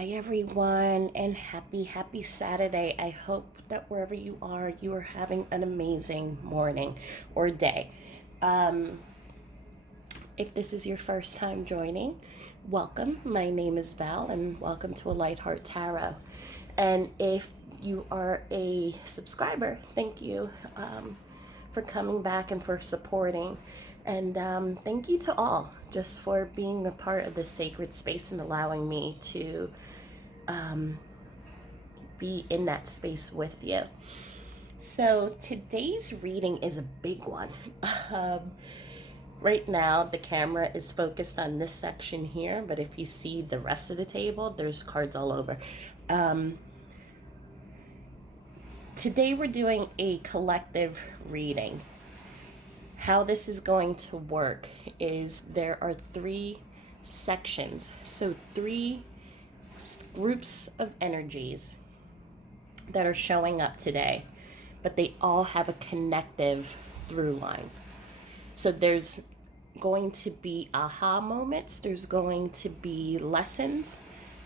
Hi everyone, and happy Saturday. I hope that wherever you are having an amazing morning or day. Um, if this is your first time joining, welcome. My name is Val, and welcome to A Light Heart Tarot. And if you are a subscriber, thank you for coming back and for supporting. And thank you to all just for being a part of this sacred space and allowing me to be in that space with you. So today's reading is a big one. Um, right now, the camera is focused on this section here, but if you see the rest of the table, there's cards all over. Um, Today, we're doing a collective reading. How this is going to work is there are three sections, so three groups of energies that are showing up today, but they all have a connective through line. So there's going to be aha moments, there's going to be lessons,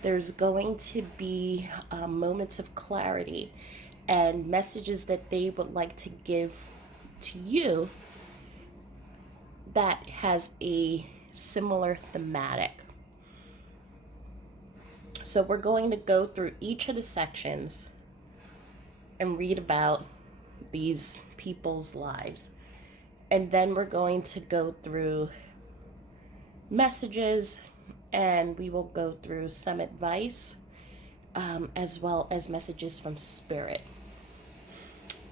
there's going to be moments of clarity and messages that they would like to give to you that has a similar thematic. So we're going to go through each of the sections and read about these people's lives. And then we're going to go through messages and we will go through some advice as well as messages from spirit.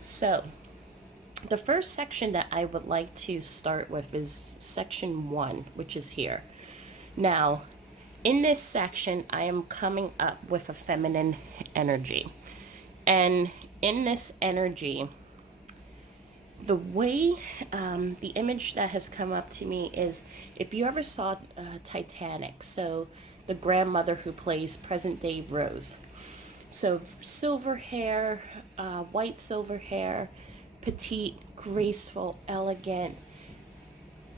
So, the first section that I would like to start with is section 1, which is here. Now, in this section, I am coming up with a feminine energy. And in this energy, the way the image that has come up to me is if you ever saw Titanic, so the grandmother who plays present day Rose. So silver hair, white silver hair, petite, graceful, elegant,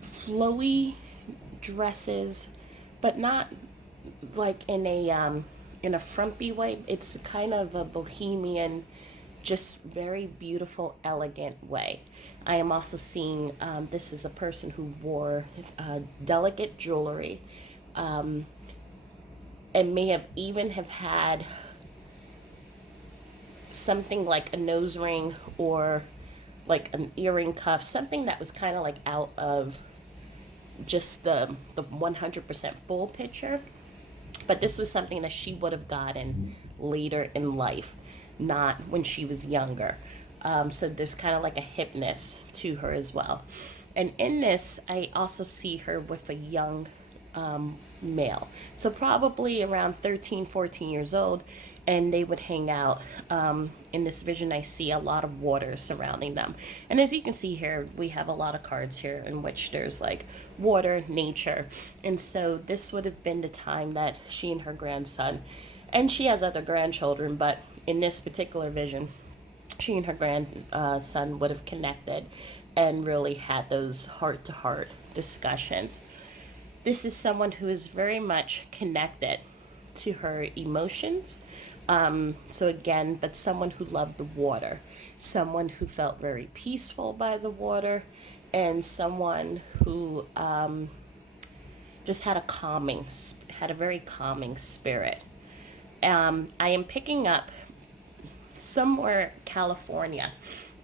flowy dresses, but not like in a frumpy way. It's kind of a bohemian, just very beautiful, elegant way. I am also seeing this is a person who wore delicate jewelry, and may have even have had something like a nose ring or like an earring cuff, something that was kind of like out of just the 100% full picture. But this was something that she would have gotten later in life, not when she was younger. So there's kind of like a hipness to her as well. And in this, I also see her with a young male. So probably around 13, 14 years old. And they would hang out. In this vision, I see a lot of water surrounding them. And as you can see here, we have a lot of cards here in which there's like water, nature. And so this would have been the time that she and her grandson, and she has other grandchildren, but in this particular vision, she and her grandson would have connected and really had those heart to heart discussions. This is someone who is very much connected to her emotions. So again, but someone who loved the water, someone who felt very peaceful by the water, and someone who just had had a very calming spirit. I am picking up somewhere California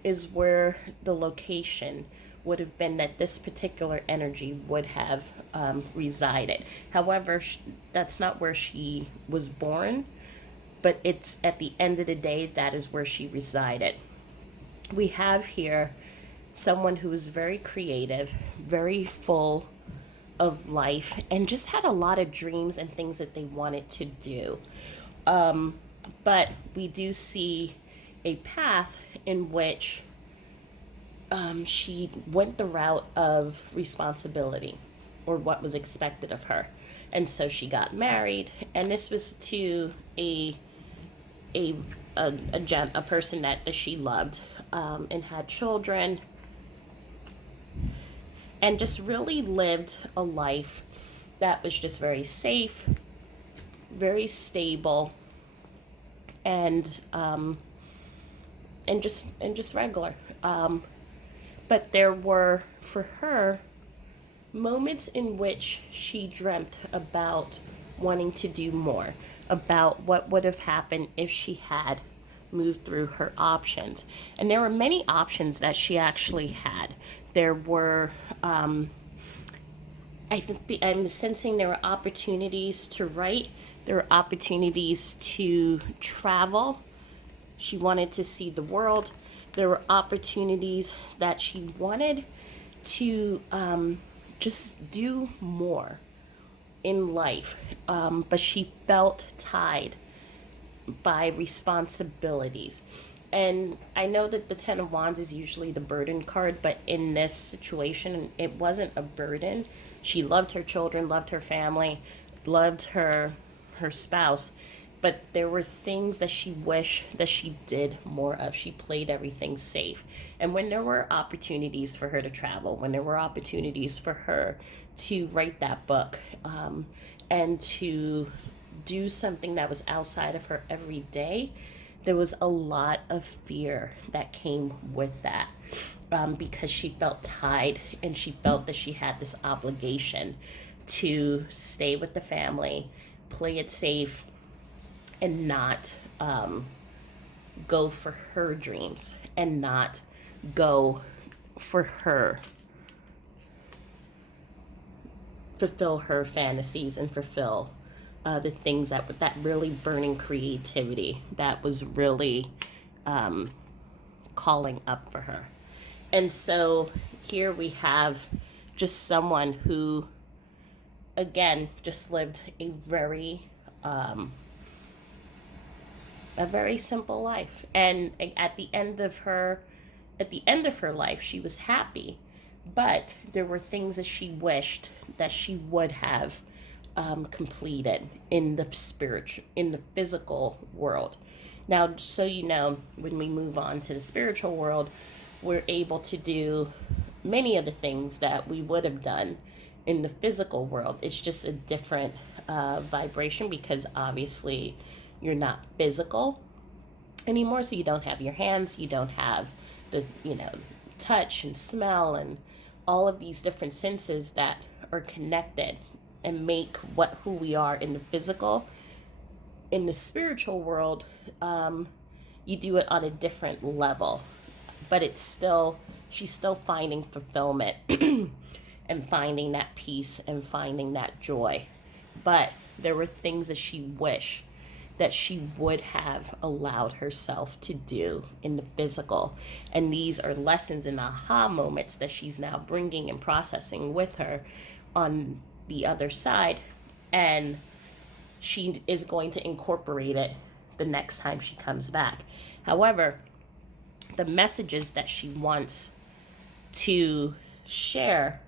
is where the location would have been that this particular energy would have resided. However, that's not where she was born, but it's at the end of the day, that is where she resided. We have here someone who is very creative, very full of life, and just had a lot of dreams and things that they wanted to do. But we do see a path in which she went the route of responsibility or what was expected of her. And so she got married, and this was to a person that she loved, and had children, and just really lived a life that was just very safe, very stable, and just regular. But there were, for her, moments in which she dreamt about wanting to do more, about what would have happened if she had moved through her options. And there were many options that she actually had. There were, I'm sensing there were opportunities to write, there were opportunities to travel. She wanted to see the world. There were opportunities that she wanted to just do more in life, but she felt tied by responsibilities. And I know that the Ten of Wands is usually the burden card, but in this situation, it wasn't a burden. She loved her children, loved her family, loved her spouse, but there were things that she wished that she did more of. She played everything safe. And when there were opportunities for her to travel, when there were opportunities for her to write that book, and to do something that was outside of her every day, there was a lot of fear that came with that, because she felt tied and she felt that she had this obligation to stay with the family, play it safe, and not go for her dreams, and not go for her, fulfill her fantasies, and fulfill the things that really burning creativity that was really calling up for her. And so here we have just someone who, again, just lived a very simple life. And at the end of her life, she was happy, but there were things that she wished that she would have completed in the physical world. Now, so you know, when we move on to the spiritual world, we're able to do many of the things that we would have done in the physical world. It's just a different vibration, because obviously you're not physical anymore. So you don't have your hands, you don't have the, touch and smell and all of these different senses that are connected and make who we are in the physical. In the spiritual world, you do it on a different level, but she's still finding fulfillment and finding that peace and finding that joy. But there were things that she wished that she would have allowed herself to do in the physical. And these are lessons and aha moments that she's now bringing and processing with her on the other side. And she is going to incorporate it the next time she comes back. However, the messages that she wants to share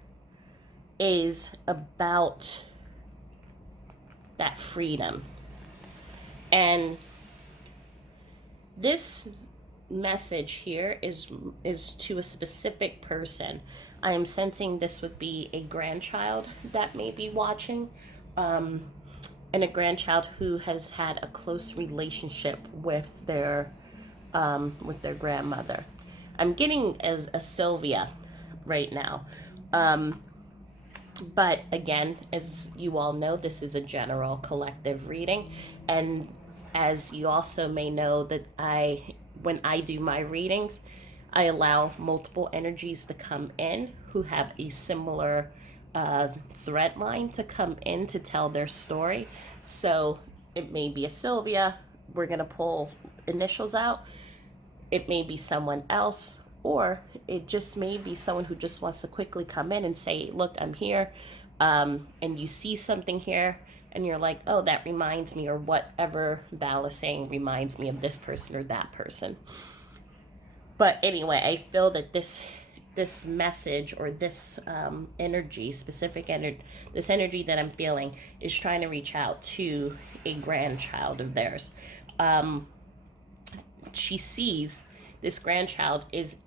is about that freedom. And this message here is to a specific person. I am sensing this would be a grandchild that may be watching, and a grandchild who has had a close relationship with their grandmother. I'm getting as a Sylvia right now. But again, as you all know, this is a general collective reading. And as you also may know, that when I do my readings, I allow multiple energies to come in who have a similar thread line to come in to tell their story. So it may be a Sylvia. We're going to pull initials out. It may be someone else, or it just may be someone who just wants to quickly come in and say, look, I'm here. And you see something here and you're like, oh, that reminds me, or whatever Val is saying reminds me of this person or that person. But anyway, I feel that this message, or this energy, this energy that I'm feeling is trying to reach out to a grandchild of theirs. She sees this grandchild is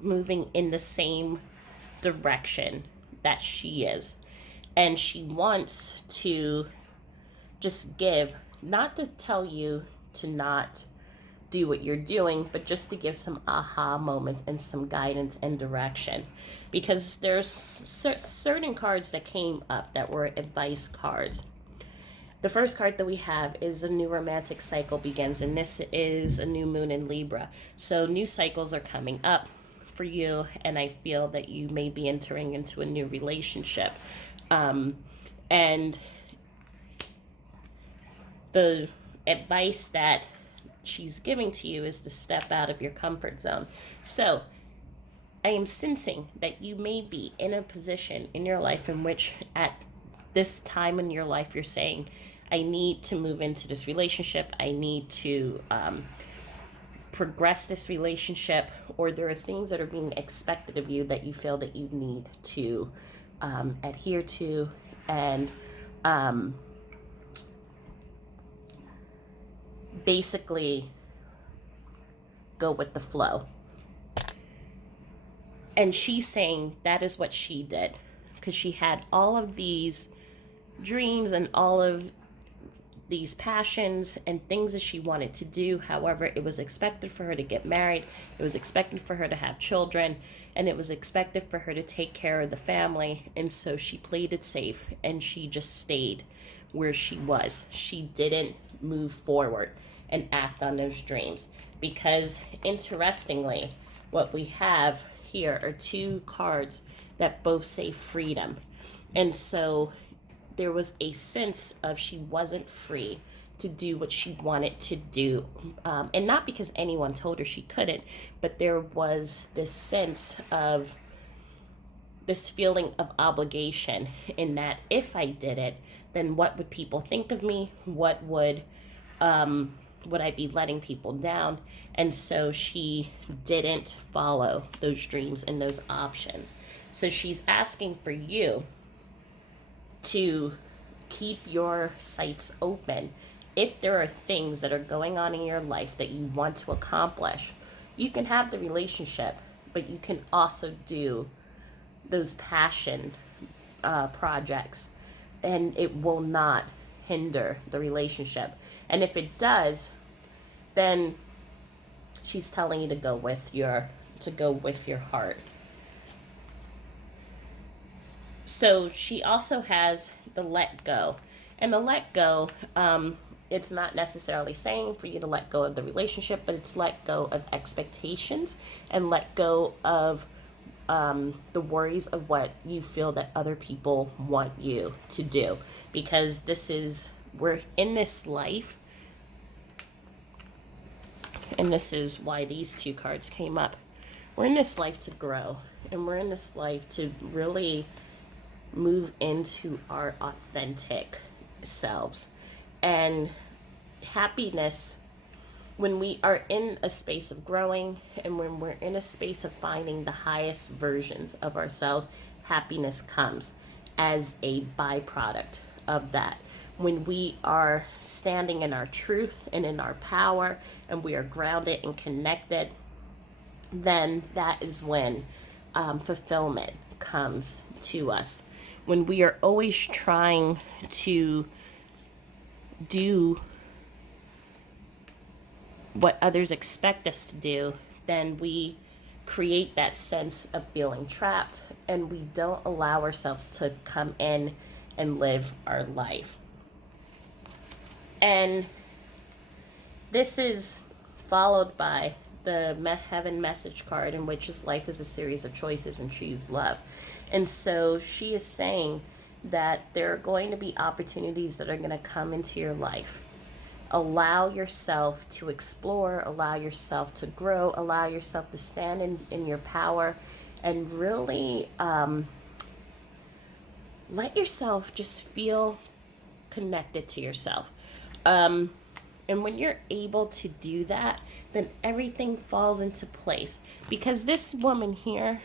moving in the same direction that she is, and she wants to just give, not to tell you to not do what you're doing, but just to give some aha moments and some guidance and direction. Because there's certain cards that came up that were advice cards. The first card that we have is a new romantic cycle begins, and this is a new moon in Libra. So new cycles are coming up for you, and I feel that you may be entering into a new relationship. And the advice that she's giving to you is to step out of your comfort zone. So I am sensing that you may be in a position in your life in which at this time in your life you're saying, I need to move into this relationship. I need to progress this relationship, or there are things that are being expected of you that you feel that you need to adhere to and basically go with the flow. And she's saying that is what she did, because she had all of these dreams and all of these passions and things that she wanted to do. However, it was expected for her to get married, it was expected for her to have children, and it was expected for her to take care of the family. And so she played it safe and she just stayed where she was. She didn't move forward and act on those dreams, because interestingly, what we have here are two cards that both say freedom. And so there was a sense of she wasn't free to do what she wanted to do. And not because anyone told her she couldn't, but there was this sense of this feeling of obligation, in that if I did it, then what would people think of me? What would I be letting people down? And so she didn't follow those dreams and those options. So she's asking for you to keep your sights open. If there are things that are going on in your life that you want to accomplish, you can have the relationship, but you can also do those passion projects, and it will not hinder the relationship. And if it does, then she's telling you to go with your heart. So she also has the let go. And the let go, it's not necessarily saying for you to let go of the relationship, but it's let go of expectations and let go of the worries of what you feel that other people want you to do. Because we're in this life, and this is why these two cards came up. We're in this life to grow, and we're in this life to really move into our authentic selves. And happiness, when we are in a space of growing and when we're in a space of finding the highest versions of ourselves, happiness comes as a byproduct of that. When we are standing in our truth and in our power and we are grounded and connected, then that is when fulfillment comes to us. When we are always trying to do what others expect us to do, then we create that sense of feeling trapped, and we don't allow ourselves to come in and live our life. And this is followed by the heaven message card, in which is life is a series of choices and choose love. And so she is saying that there are going to be opportunities that are going to come into your life. Allow yourself to explore, allow yourself to grow, allow yourself to stand in your power, and really let yourself just feel connected to yourself. And when you're able to do that, then everything falls into place. Because this woman here,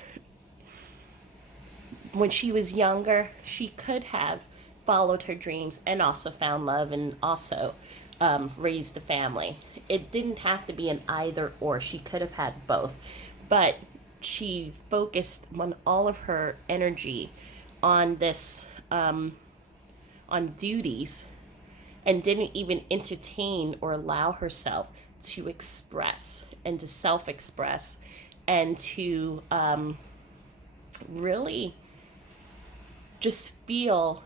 when she was younger, she could have followed her dreams and also found love and also raised a family. It didn't have to be an either or. She could have had both. But she focused on all of her energy on this, on duties and didn't even entertain or allow herself to express and to self express and to really just feel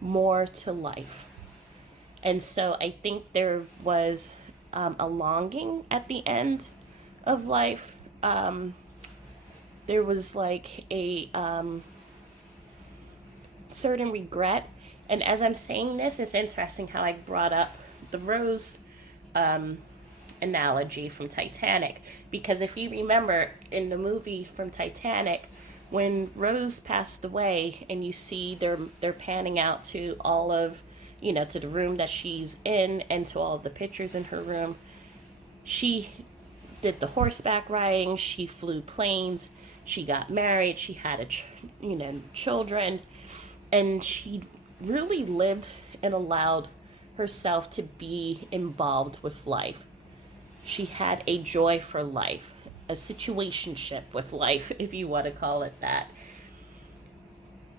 more to life. And so I think there was a longing at the end of life. There was like a certain regret. And as I'm saying this, it's interesting how I brought up the rose analogy from Titanic. Because if you remember in the movie from Titanic, when Rose passed away and you see they're panning out to all of, to the room that she's in and to all of the pictures in her room, she did the horseback riding, she flew planes, she got married, she had children, and she really lived and allowed herself to be involved with life. She had a joy for life, a situationship with life, if you want to call it that.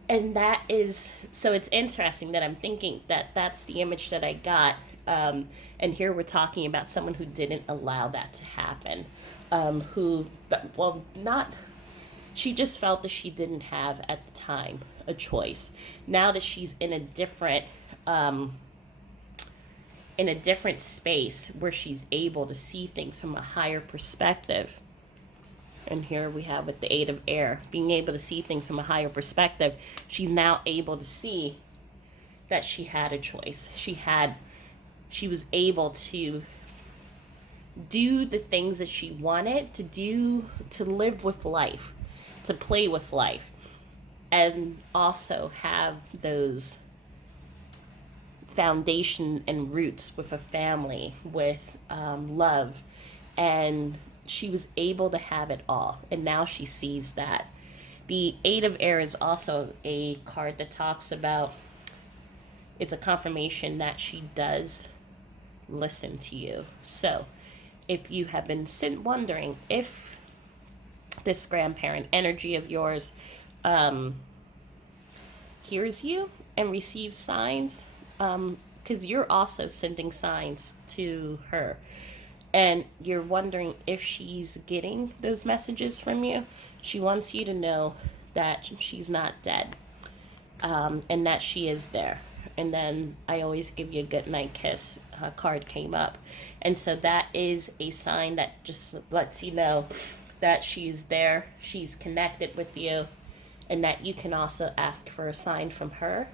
And that is, so it's interesting that I'm thinking that that's the image that I got. And here we're talking about someone who didn't allow that to happen. She just felt that she didn't have at the time a choice. Now that she's in a different space where she's able to see things from a higher perspective. And here we have with the Eight of Air, being able to see things from a higher perspective. She's now able to see that she had a choice. She was able to do the things that she wanted to do, to live with life, to play with life, and also have those foundation and roots with a family, with love. And she was able to have it all. And now she sees that. The Eight of Air is also a card that talks about, it's a confirmation that she does listen to you. So if you have been wondering if this grandparent energy of yours hears you and receives signs, because you're also sending signs to her, and you're wondering if she's getting those messages from you, she wants you to know that she's not dead, and that she is there. And then I always give you a good night kiss card came up. And so that is a sign that just lets you know that she's there, she's connected with you, and that you can also ask for a sign from her,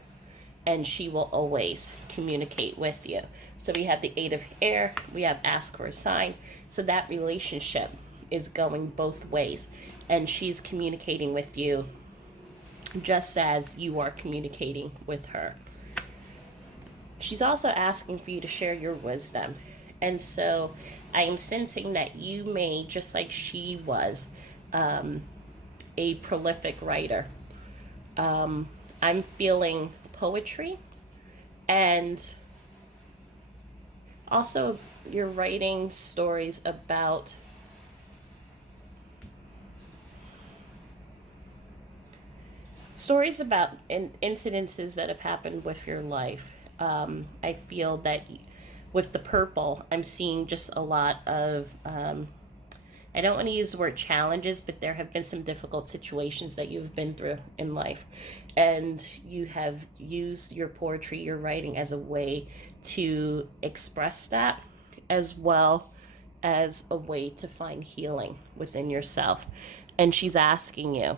and she will always communicate with you. So we have the Eight of Air, we have ask for a sign. So that relationship is going both ways, and she's communicating with you just as you are communicating with her. She's also asking for you to share your wisdom. And so I am sensing that you may, just like she was, a prolific writer. I'm feeling poetry, and also you're writing stories about incidences that have happened with your life. I feel that with the purple, I'm seeing just a lot of, I don't want to use the word challenges, but there have been some difficult situations that you've been through in life. And you have used your poetry, your writing as a way to express that, as well as a way to find healing within yourself. And she's asking you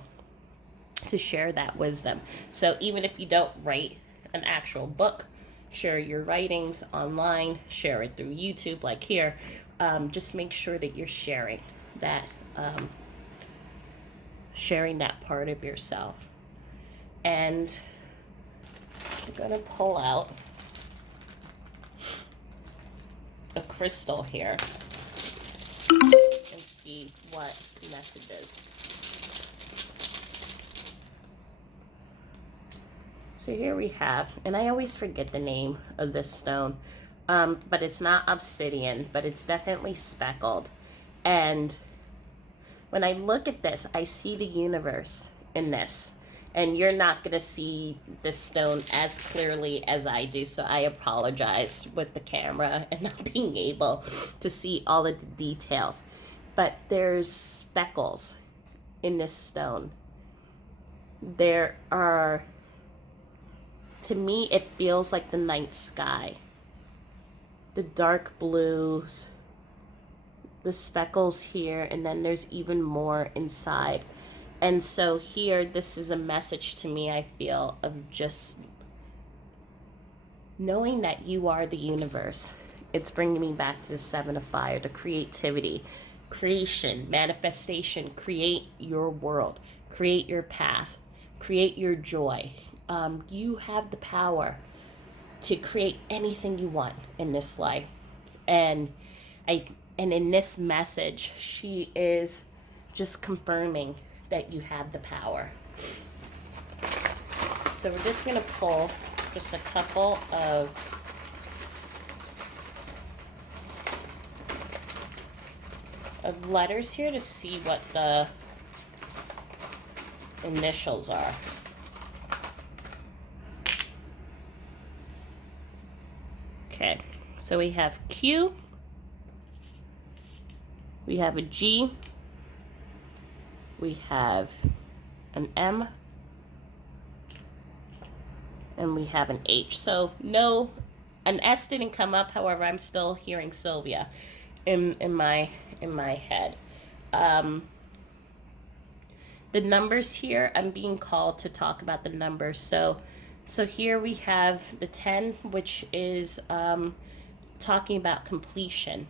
to share that wisdom. So even if you don't write an actual book, share your writings online, share it through YouTube like here. Just make sure that you're sharing that part of yourself. And I'm going to pull out a crystal here and see what messages. So here we have, and I always forget the name of this stone, but it's not obsidian, but it's definitely speckled. And when I look at this, I see the universe in this. And you're not going to see this stone as clearly as I do, so I apologize with the camera and not being able to see all of the details. But there's speckles in this stone. There are, to me, it feels like the night sky. The dark blues, the speckles here, and then there's even more inside. And so here, this is a message to me, I feel, of just knowing that you are the universe. It's bringing me back to the Seven of Fire, the creativity, creation, manifestation. Create your world, create your path, create your joy. You have the power to create anything you want in this life. And in this message, she is just confirming that you have the power. So we're just going to pull just a couple of letters here to see what the initials are. Okay, so we have Q, we have a G, we have an M, and we have an H. So no, an S didn't come up. However, I'm still hearing Sylvia in my head. The numbers here, I'm being called to talk about the numbers. So here we have the 10, which is talking about completion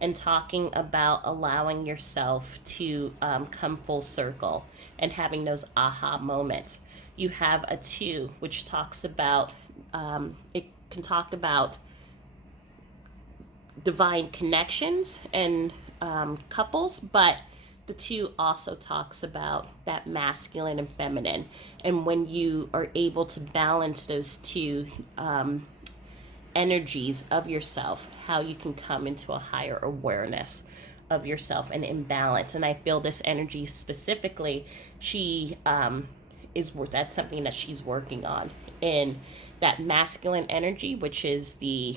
and talking about allowing yourself to come full circle and having those aha moments. You have a 2, which talks about, it can talk about divine connections and couples, but the 2 also talks about that masculine and feminine. And when you are able to balance those 2 energies of yourself, how you can come into a higher awareness of yourself and imbalance. And I feel this energy specifically, she that's something that she's working on in that masculine energy, which is the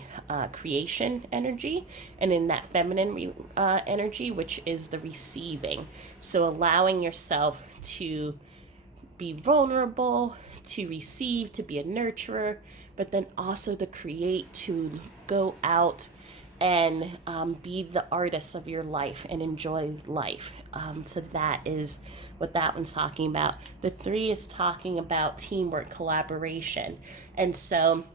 creation energy, and in that feminine energy, which is the receiving. So allowing yourself to be vulnerable, to receive, to be a nurturer, but then also to create, to go out and be the artist of your life and enjoy life. So that is what that one's talking about. The 3 is talking about teamwork, collaboration. And so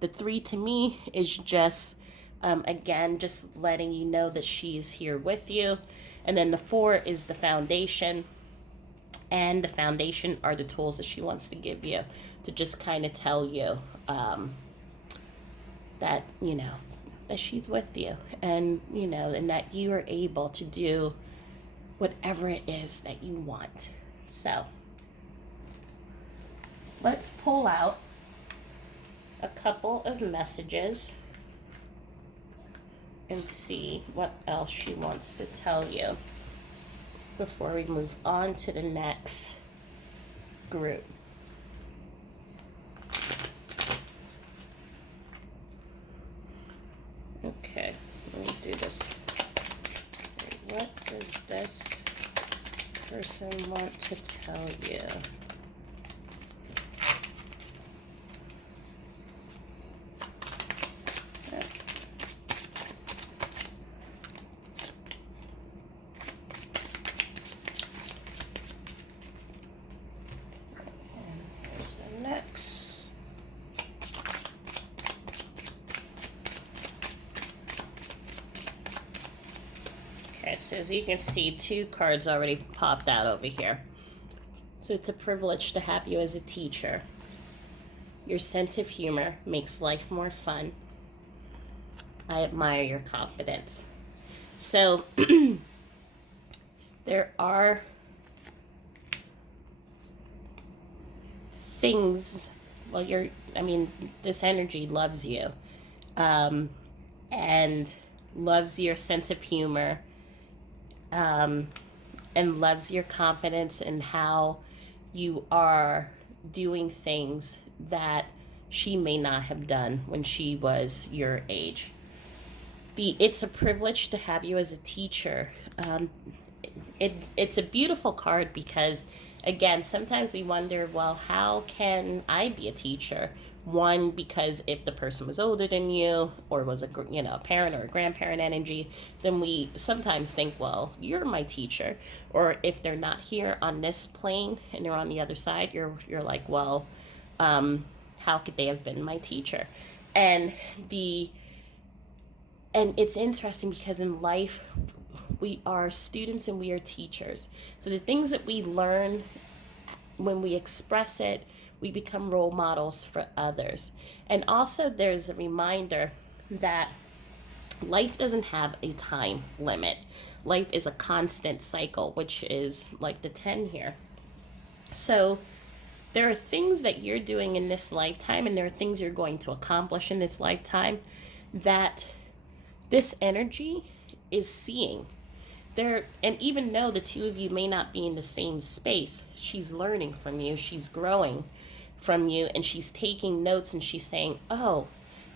the 3 to me is just, again, just letting you know that she's here with you. And then the 4 is the foundation. And the foundation are the tools that she wants to give you to just kind of tell you that, that she's with you, and, and that you are able to do whatever it is that you want. So let's pull out a couple of messages and see what else she wants to tell you before we move on to the next group. Okay, let me do this. What does this person want to tell you? So as you can see, 2 cards already popped out over here. So it's a privilege to have you as a teacher. Your sense of humor makes life more fun. I admire your confidence. So there are things, this energy loves you, and loves your sense of humor, and loves your confidence and how you are doing things that she may not have done when she was your age. It's a privilege to have you as a teacher. It's a beautiful card because, again, sometimes we wonder, well, how can I be a teacher? One, because if the person was older than you or was a parent or a grandparent energy, then we sometimes think, well, you're my teacher. Or if they're not here on this plane and they're on the other side, you're like, well, how could they have been my teacher? And the and it's interesting because in life we are students and we are teachers. So the things that we learn, when we express it, we become role models for others. And also there's a reminder that life doesn't have a time limit. Life is a constant cycle, which is like the 10 here. So there are things that you're doing in this lifetime, and there are things you're going to accomplish in this lifetime that this energy is seeing. And even though the two of you may not be in the same space, she's learning from you, she's growing from you, and she's taking notes, and she's saying, oh,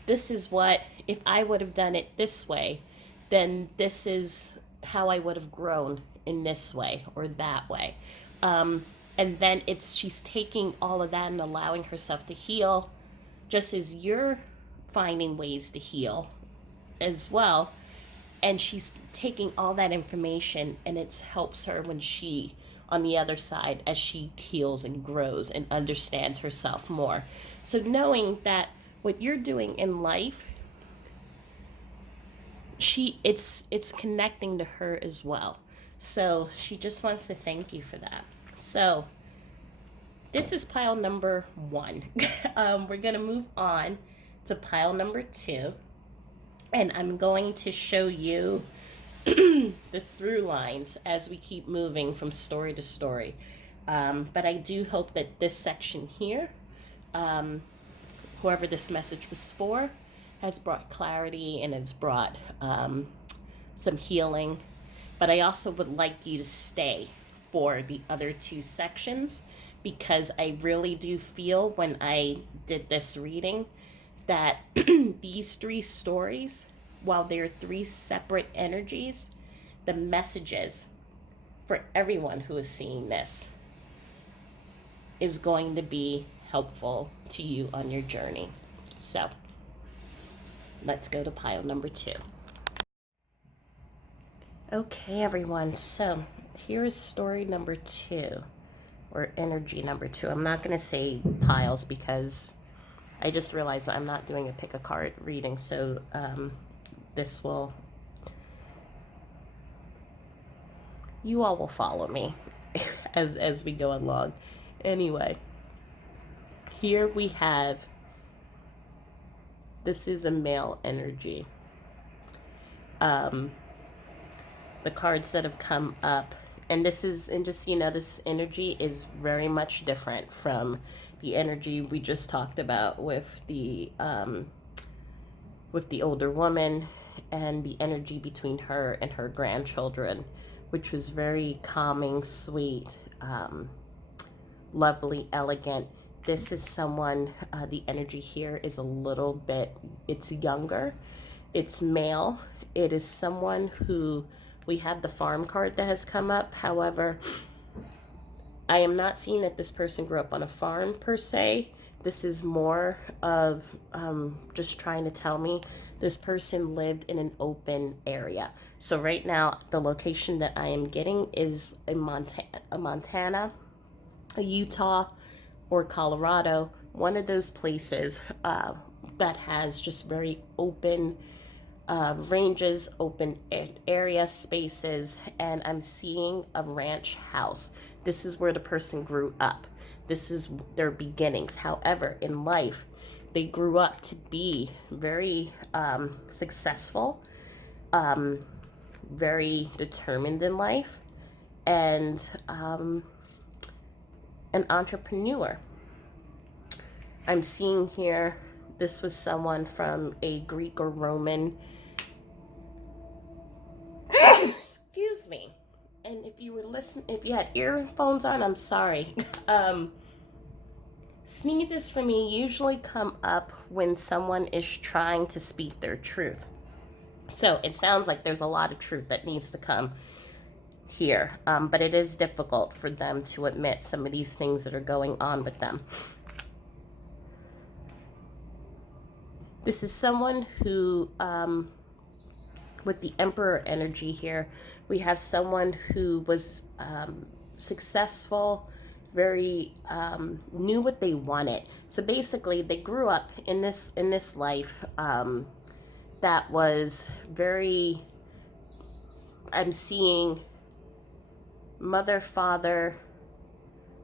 this is what, if I would have done it this way, then this is how I would have grown in this way or that way. And then she's taking all of that and allowing herself to heal, just as you're finding ways to heal as well. And she's taking all that information, and it helps her when she, on the other side, as she heals and grows and understands herself more. So knowing that what you're doing in life, it's connecting to her as well. So she just wants to thank you for that. So this is pile number 1. We're going to move on to pile number 2. And I'm going to show you the through lines as we keep moving from story to story. But I do hope that this section here, whoever this message was for, has brought clarity and has brought some healing. But I also would like you to stay for the other 2 sections, because I really do feel when I did this reading that these 3 stories, while they're 3 separate energies, the messages for everyone who is seeing this is going to be helpful to you on your journey. So let's go to pile number 2. Okay, everyone. So here is story number 2, or energy number 2. I'm not going to say piles because I just realized I'm not doing a pick a card reading. So this will, you all will follow me as we go along. Anyway, here we have, this is a male energy. The cards that have come up, and this is, and just this energy is very much different from the energy we just talked about with the older woman, and the energy between her and her grandchildren, which was very calming, sweet, lovely, elegant. This is someone, the energy here is a little bit, it's younger, it's male. It is someone who, we have the farm card that has come up. However, I am not seeing that this person grew up on a farm per se. This is more of just trying to tell me this person lived in an open area. So right now, the location that I am getting is in Montana, a Utah, or Colorado, one of those places that has just very open ranges, open area spaces, and I'm seeing a ranch house. This is where the person grew up. This is their beginnings. However, in life, they grew up to be very successful, very determined in life, and an entrepreneur. I'm seeing here, this was someone from a Greek or Roman, excuse me. And if you were listening, if you had earphones on, I'm sorry. Sneezes for me usually come up when someone is trying to speak their truth. So it sounds like there's a lot of truth that needs to come here, but it is difficult for them to admit some of these things that are going on with them. This is someone who, with the Emperor energy here, we have someone who was successful, very knew what they wanted. So basically, they grew up in this life that was very. I'm seeing mother, father,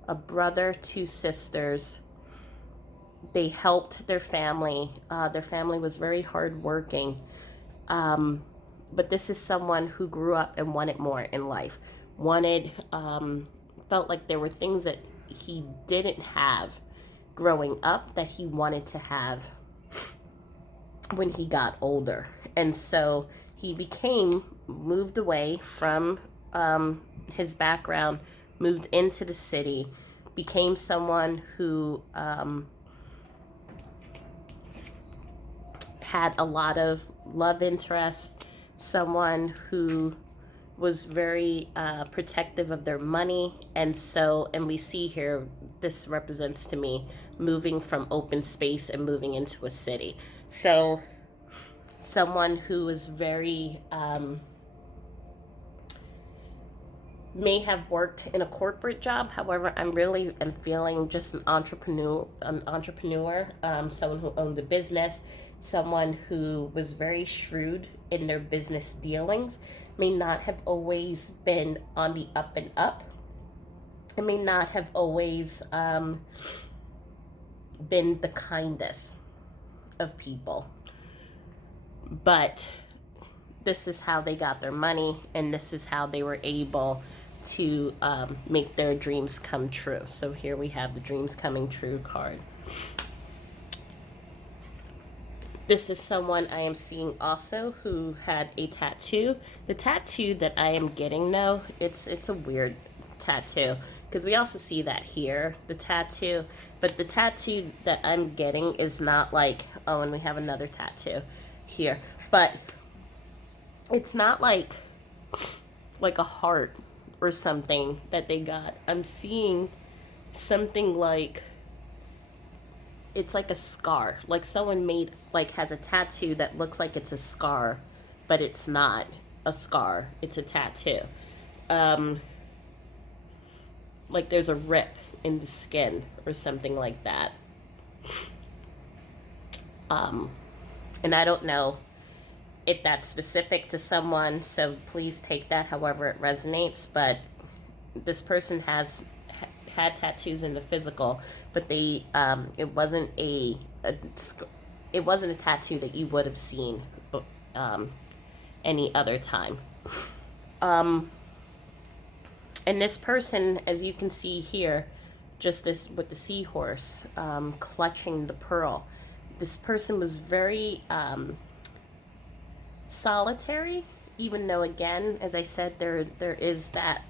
a brother, two sisters. They helped their family. Their family was very hardworking. But this is someone who grew up and wanted more in life. Wanted, felt like there were things that he didn't have growing up that he wanted to have when he got older. And so he moved away from his background, moved into the city, became someone who had a lot of love interest, someone who was very protective of their money. And so, and we see here, this represents to me moving from open space and moving into a city. So someone who is very may have worked in a corporate job. However, I'm feeling just an entrepreneur, someone who owned a business, someone who was very shrewd in their business dealings, may not have always been on the up and up. It may not have always been the kindest of people. But this is how they got their money, and this is how they were able to make their dreams come true. So here we have the dreams coming true card. This is someone I am seeing also who had a tattoo. The tattoo that I am getting, though, it's a weird tattoo, because we also see that here, the tattoo. But the tattoo that I'm getting is not like, oh, and we have another tattoo here. But it's not like a heart or something that they got. I'm seeing something like, it's like a scar. Like someone made, like, has a tattoo that looks like it's a scar, but it's not a scar. It's a tattoo. Like there's a rip in the skin or something like that. And I don't know if that's specific to someone, so please take that however it resonates. But this person had tattoos in the physical, but they it wasn't a tattoo that you would have seen any other time. And this person, as you can see here, just this with the seahorse clutching the pearl. This person was very solitary, even though, again, as I said, there is that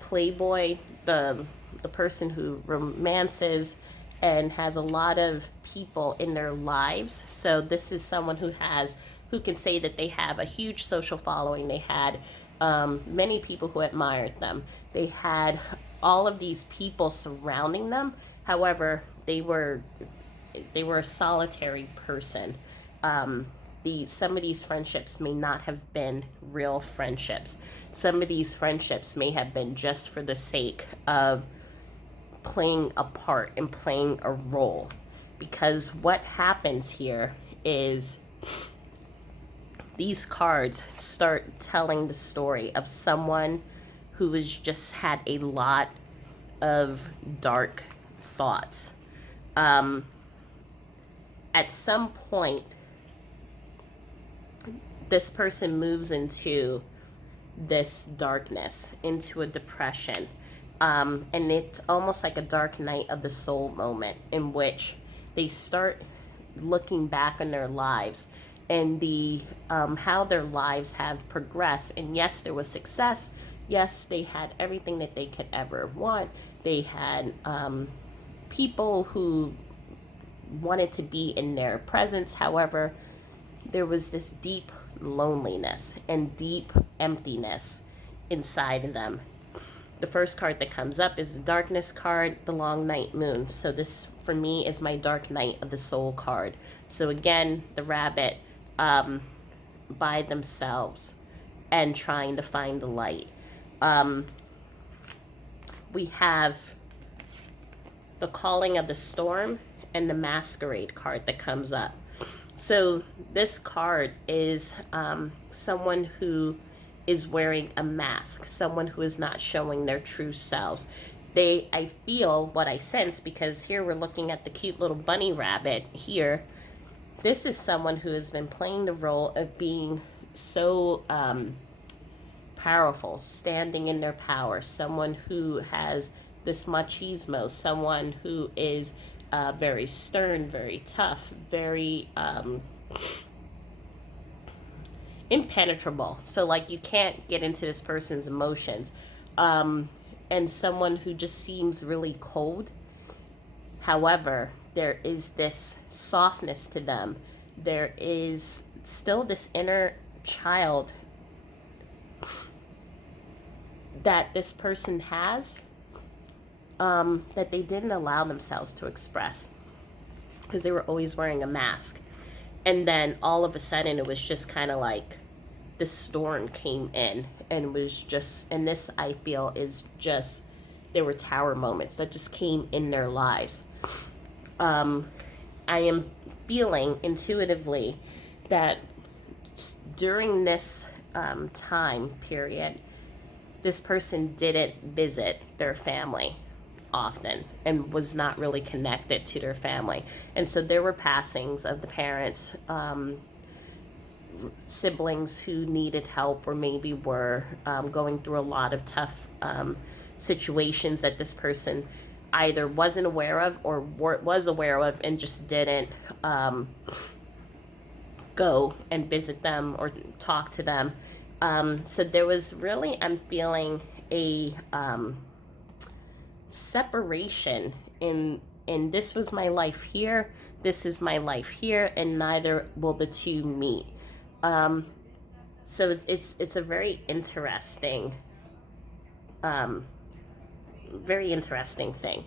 playboy, the person who romances and has a lot of people in their lives. So this is someone who can say that they have a huge social following. They had many people who admired them. They had all of these people surrounding them. However, they were a solitary person. Some of these friendships may not have been real friendships. Some of these friendships may have been just for the sake of playing a part and playing a role. Because what happens here is these cards start telling the story of someone who has just had a lot of dark thoughts. At some point, this person moves into this darkness, into a depression. And it's almost like a dark night of the soul moment in which they start looking back on their lives and the how their lives have progressed. And yes, there was success. Yes, they had everything that they could ever want. They had people who wanted to be in their presence. However, there was this deep loneliness and deep emptiness inside of them. The first card that comes up is the darkness card, the long night moon. So this for me is my dark night of the soul card. So again, the rabbit by themselves and trying to find the light. We have the calling of the storm and the masquerade card that comes up. So this card is someone who is wearing a mask, someone who is not showing their true selves. I feel what I sense, because here we're looking at the cute little bunny rabbit here. This is someone who has been playing the role of being so powerful, standing in their power, someone who has this machismo, someone who is very stern, very tough, very impenetrable. So like you can't get into this person's emotions. And someone who just seems really cold. However, there is this softness to them. There is still this inner child that this person has, that they didn't allow themselves to express because they were always wearing a mask. And then all of a sudden it was just kind of like the storm came in and was just, and this I feel is just, there were tower moments that just came in their lives. I am feeling intuitively that during this time period, this person didn't visit their family often and was not really connected to their family. And so there were passings of the parents, siblings who needed help or maybe were going through a lot of tough situations that this person either wasn't aware of or was aware of and just didn't go and visit them or talk to them. So there was really, I'm feeling a separation in this was my life here, this is my life here, and neither will the two meet. So it's a very interesting thing.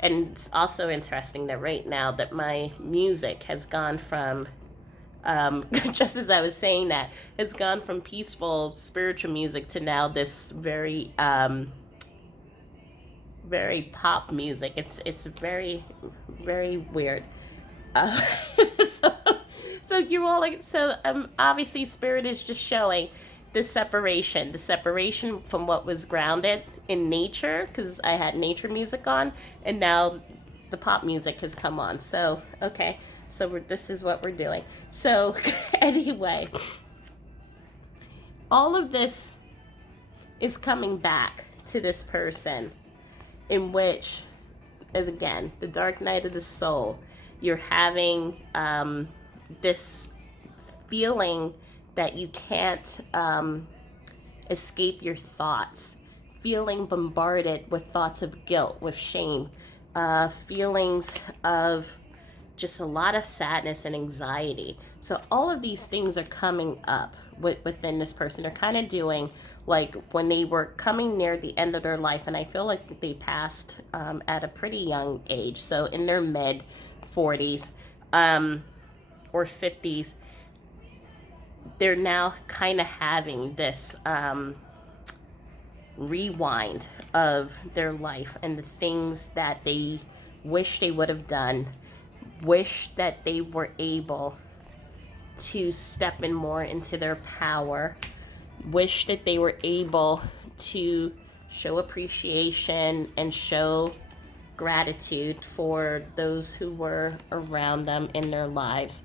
And it's also interesting that right now that my music has gone from just as I was saying that, it's gone from peaceful spiritual music to now this very very pop music. It's very, very weird. So, so you all like, so obviously spirit is just showing the separation from what was grounded in nature, because I had nature music on, and now the pop music has come on. So okay, so this is what we're doing. So anyway, all of this is coming back to this person, in which, as again, the dark night of the soul, you're having this feeling that you can't escape your thoughts, feeling bombarded with thoughts of guilt, with shame, feelings of just a lot of sadness and anxiety. So all of these things are coming up within this person. They're kind of doing like when they were coming near the end of their life, and I feel like they passed at a pretty young age, so in their mid 40s or 50s, they're now kind of having this rewind of their life and the things that they wish they would have done, wish that they were able to step in more into their power, wish that they were able to show appreciation and show gratitude for those who were around them in their lives.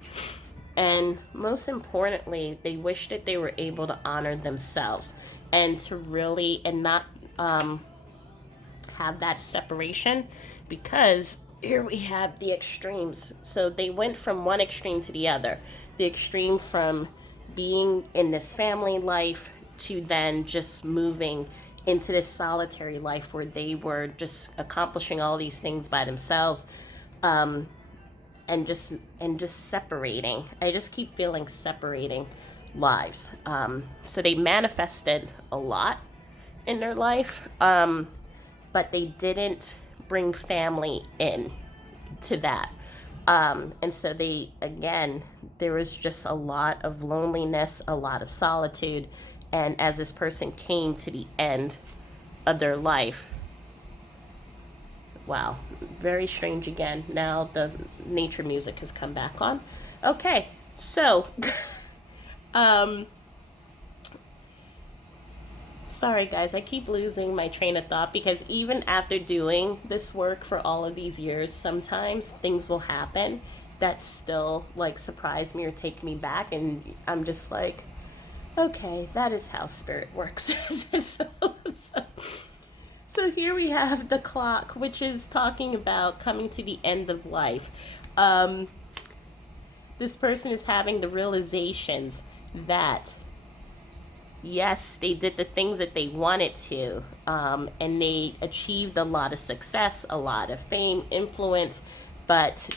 And most importantly, they wish that they were able to honor themselves and to really, and not have that separation, because here we have the extremes. So they went from one extreme to the other. The extreme from being in this family life to then just moving into this solitary life where they were just accomplishing all these things by themselves, um, and just separating. I just keep feeling separating lives. So they manifested a lot in their life, but they didn't bring family in to that. And so they, again, there was just a lot of loneliness, a lot of solitude. And as this person came to the end of their life, wow, very strange again. Now the nature music has come back on. Okay, so, um, sorry guys, I keep losing my train of thought because even after doing this work for all of these years, sometimes things will happen that still like surprise me or take me back, and I'm just like, okay, that is how spirit works. So here we have the clock, which is talking about coming to the end of life. Um, this person is having the realizations that yes, they did the things that they wanted to, and they achieved a lot of success, a lot of fame, influence, but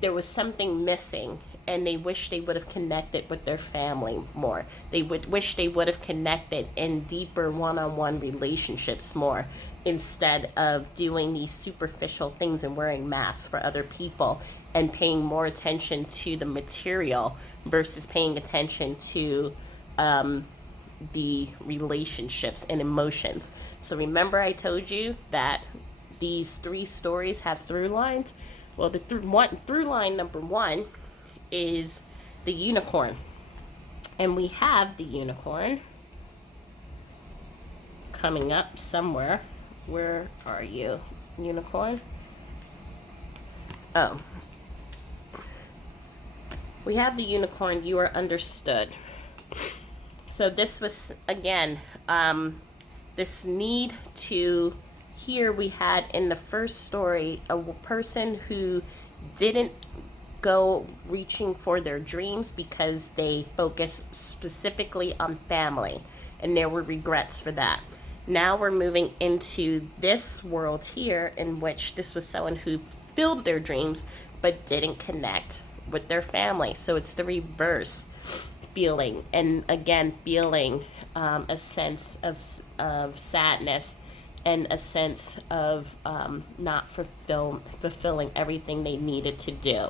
there was something missing, and they wish they would have connected with their family more. They would wish they would have connected in deeper one-on-one relationships more, instead of doing these superficial things and wearing masks for other people and paying more attention to the material versus paying attention to the relationships and emotions. So remember I told you that these three stories have through lines? Well, the through line number one is the unicorn. And we have the unicorn coming up somewhere. Where are you, unicorn? Oh. We have the unicorn, you are understood. So this was, again, this need to, here we had in the first story, a person who didn't go reaching for their dreams because they focused specifically on family, and there were regrets for that. Now we're moving into this world here in which this was someone who filled their dreams but didn't connect with their family. So it's the reverse feeling, and again feeling a sense of sadness and a sense of not fulfilling everything they needed to do.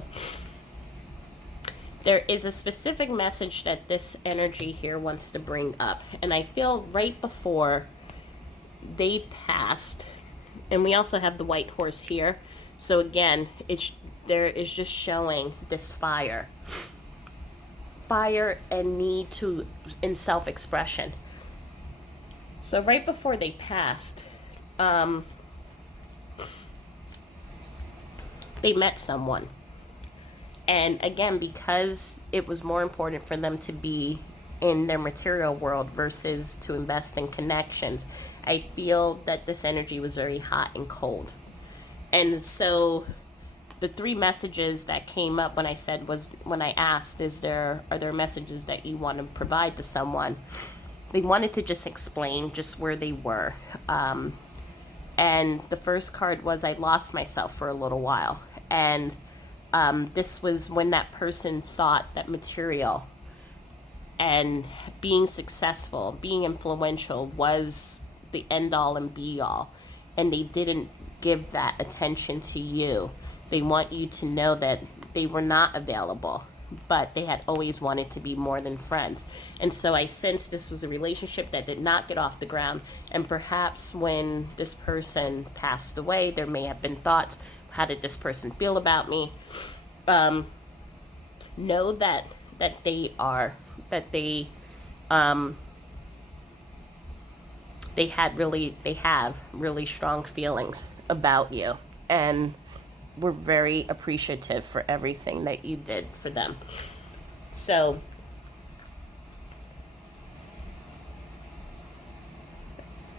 There is a specific message that this energy here wants to bring up, and I feel right before they passed, and we also have the white horse here, so again there is just showing this fire and need to in self-expression. So right before they passed, they met someone, and again, because it was more important for them to be in their material world versus to invest in connections, I feel that this energy was very hot and cold. And so the three messages that came up when I asked, are there messages that you want to provide to someone? They wanted to just explain just where they were. And the first card was, I lost myself for a little while. And this was when that person thought that material and being successful, being influential was the end all and be all. And they didn't give that attention to you. They want you to know that they were not available, but they had always wanted to be more than friends. And so I sensed this was a relationship that did not get off the ground. And perhaps when this person passed away, there may have been thoughts, how did this person feel about me? Know that they have really strong feelings about you, and we're very appreciative for everything that you did for them. So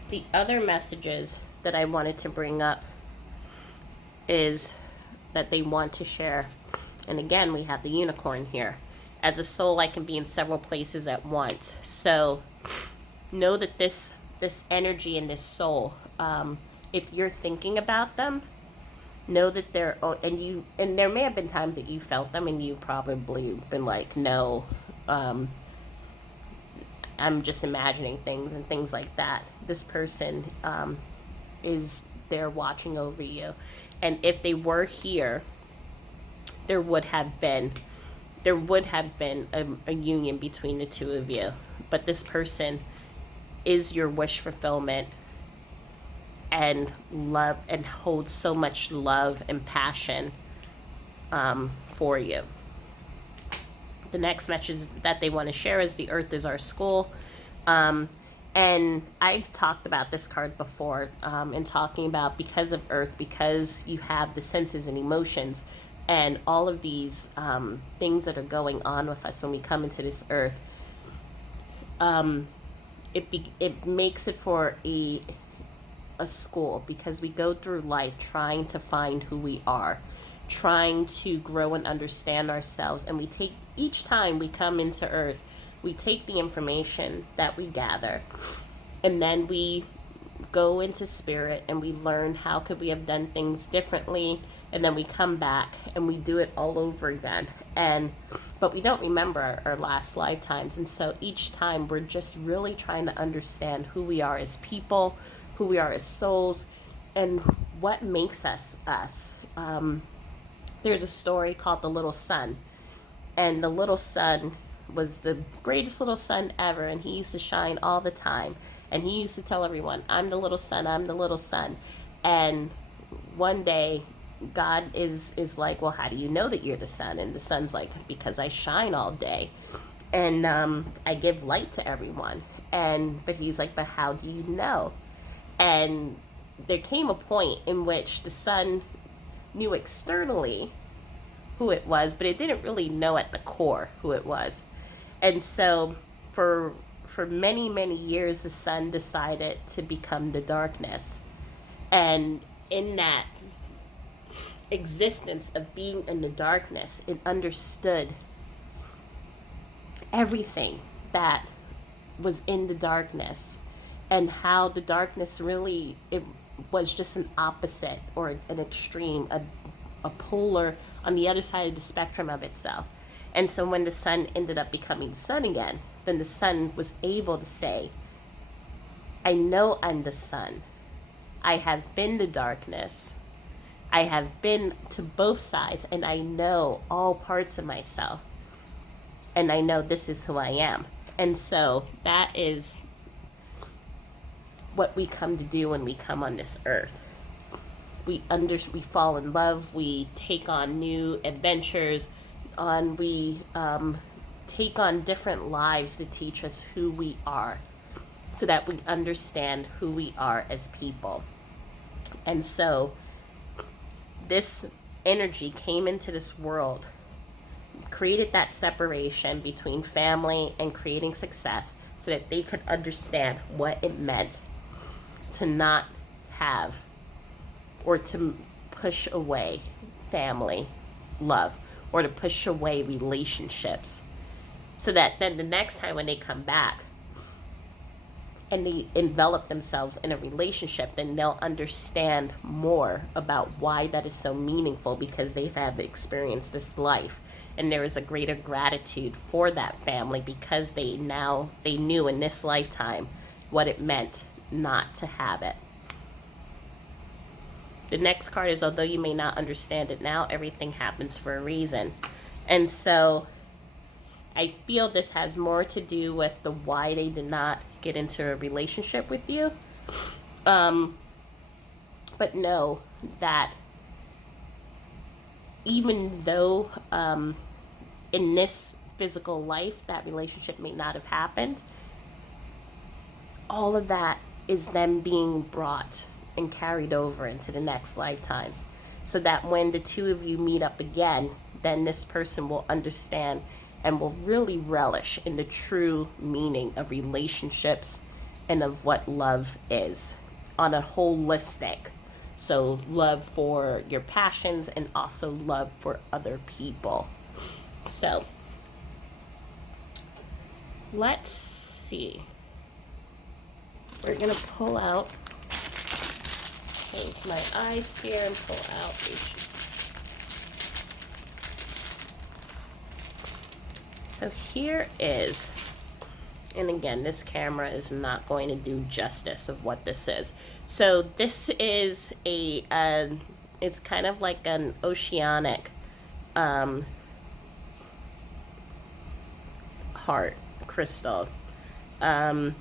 the other messages that I wanted to bring up is that they want to share. And again, we have the unicorn here. As a soul, I can be in several places at once. So know that this this energy and this soul, if you're thinking about them, know that they're, oh, and there may have been times that you felt them and you probably been like, no, um, I'm just imagining things and things like that. This person is there watching over you. And if they were here, there would have been a union between the two of you. But this person is your wish fulfillment and love, and holds so much love and passion for you. The next message that they want to share is the earth is our school. And I've talked about this card before, in talking about, because of earth, because you have the senses and emotions and all of these things that are going on with us when we come into this earth, it makes it for a school, because we go through life trying to find who we are, trying to grow and understand ourselves. And we take, each time we come into earth, we take the information that we gather, and then we go into spirit and we learn how could we have done things differently, and then we come back and we do it all over again. But we don't remember our last lifetimes, and so each time we're just really trying to understand who we are as people, who we are as souls, and what makes us us. There's a story called The Little Sun, and the little sun was the greatest little sun ever, and he used to shine all the time, and he used to tell everyone, I'm the little sun, I'm the little sun. And one day God is like, well, how do you know that you're the sun? And the sun's like, because I shine all day, and I give light to everyone. But he's like, but how do you know? And there came a point in which the sun knew externally who it was, but it didn't really know at the core who it was. And so for many, many years, the sun decided to become the darkness. And in that existence of being in the darkness, it understood everything that was in the darkness, and how the darkness really, it was just an opposite, or an extreme, a polar on the other side of the spectrum of itself. And so when the sun ended up becoming sun again, then the sun was able to say, I know I'm the sun. I have been the darkness. I have been to both sides, and I know all parts of myself. And I know this is who I am. And so that is what we come to do when we come on this earth. We fall in love, we take on new adventures, we take on different lives to teach us who we are, so that we understand who we are as people. And so this energy came into this world, created that separation between family and creating success, so that they could understand what it meant to not have, or to push away family love, or to push away relationships, so that then the next time when they come back and they envelop themselves in a relationship, then they'll understand more about why that is so meaningful, because they have experienced this life, and there is a greater gratitude for that family, because they knew in this lifetime what it meant not to have it. The next card is, although you may not understand it now, everything happens for a reason. And so I feel this has more to do with the why they did not get into a relationship with you. But know that even though in this physical life that relationship may not have happened, all of that is then being brought and carried over into the next lifetimes, so that when the two of you meet up again, then this person will understand and will really relish in the true meaning of relationships and of what love is on a holistic. So love for your passions, and also love for other people. So let's see. we're going to pull out, close my eyes here and pull out each. So here is, and again, this camera is not going to do justice of what this is. So this is a, it's kind of like an oceanic heart crystal. And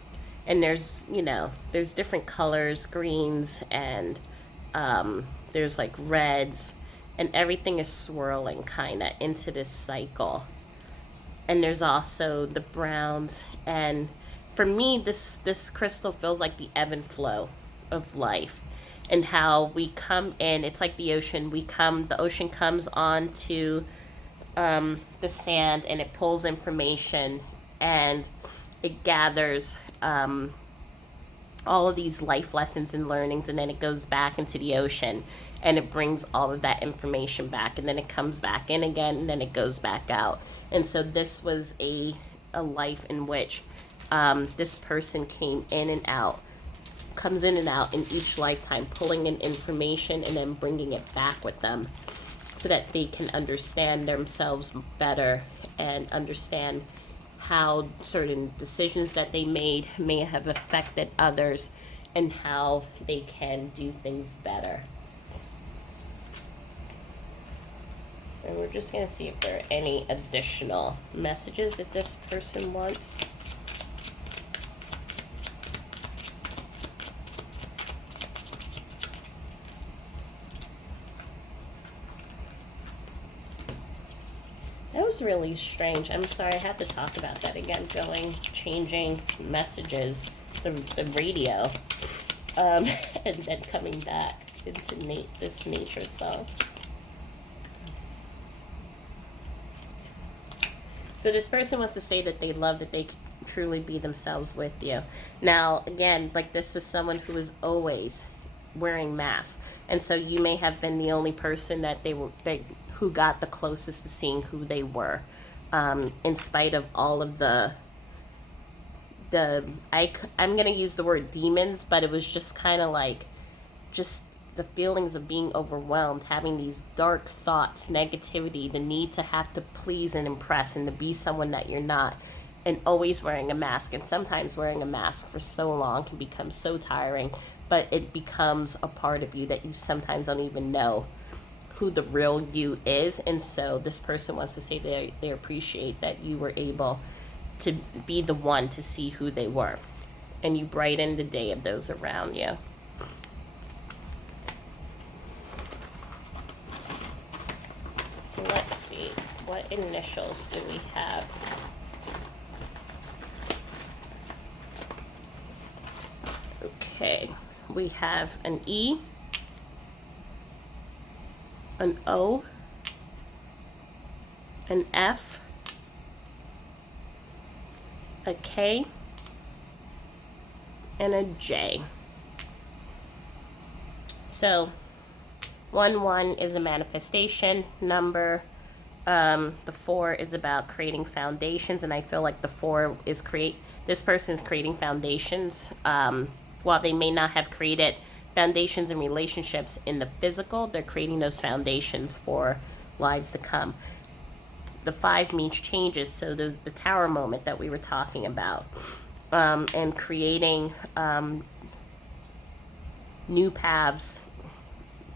there's, you know, there's different colors, greens, and there's like reds, and everything is swirling kind of into this cycle. And there's also the browns, and for me this crystal feels like the ebb and flow of life, and how we come in, it's like the ocean, the ocean comes onto the sand, and it pulls information, and it gathers all of these life lessons and learnings, and then it goes back into the ocean, and it brings all of that information back, and then it comes back in again, and then it goes back out. And so this was a life in which this person came in and out, comes in and out in each lifetime, pulling in information and then bringing it back with them so that they can understand themselves better and understand how certain decisions that they made may have affected others and how they can do things better. And we're just going to see if there are any additional messages that this person wants. That was really strange. I'm sorry, I have to talk about that again. Changing messages, the radio, and then coming back into this nature self. So this person wants to say that they love that they can truly be themselves with you. Now, again, like this was someone who was always wearing masks. And so you may have been the only person that who got the closest to seeing who they were. In spite of all of I'm going to use the word demons, but it was just kind of like, just the feelings of being overwhelmed, having these dark thoughts, negativity, the need to have to please and impress and to be someone that you're not, and always wearing a mask. And sometimes wearing a mask for so long can become so tiring, but it becomes a part of you that you sometimes don't even know who the real you is. And so this person wants to say they appreciate that you were able to be the one to see who they were, and you brighten the day of those around you. So let's see, what initials do we have? Okay, we have an E, an O, an F, a K, and a J. So 1 is a manifestation number. The 4 is about creating foundations, and I feel like the 4 is this person's creating foundations. While they may not have created foundations and relationships in the physical, they're creating those foundations for lives to come. The 5 means changes, so there's the tower moment that we were talking about, and creating new paths,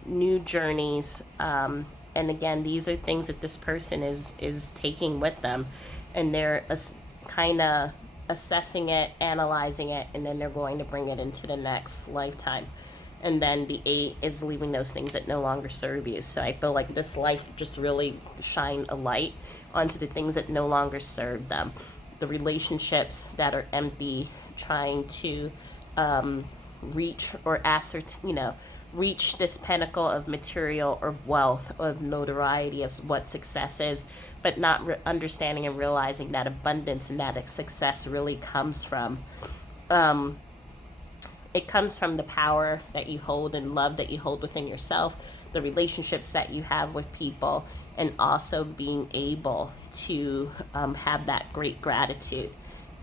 new journeys, and again, these are things that this person is taking with them, and they're kind of assessing it, analyzing it, and then they're going to bring it into the next lifetime. And then the 8 is leaving those things that no longer serve you. So I feel like this life just really shined a light onto the things that no longer serve them, the relationships that are empty, trying to reach or reach this pinnacle of material or wealth, of notoriety, of what success is, but not understanding and realizing that abundance and that success really comes from, it comes from the power that you hold and love that you hold within yourself, the relationships that you have with people, and also being able to have that great gratitude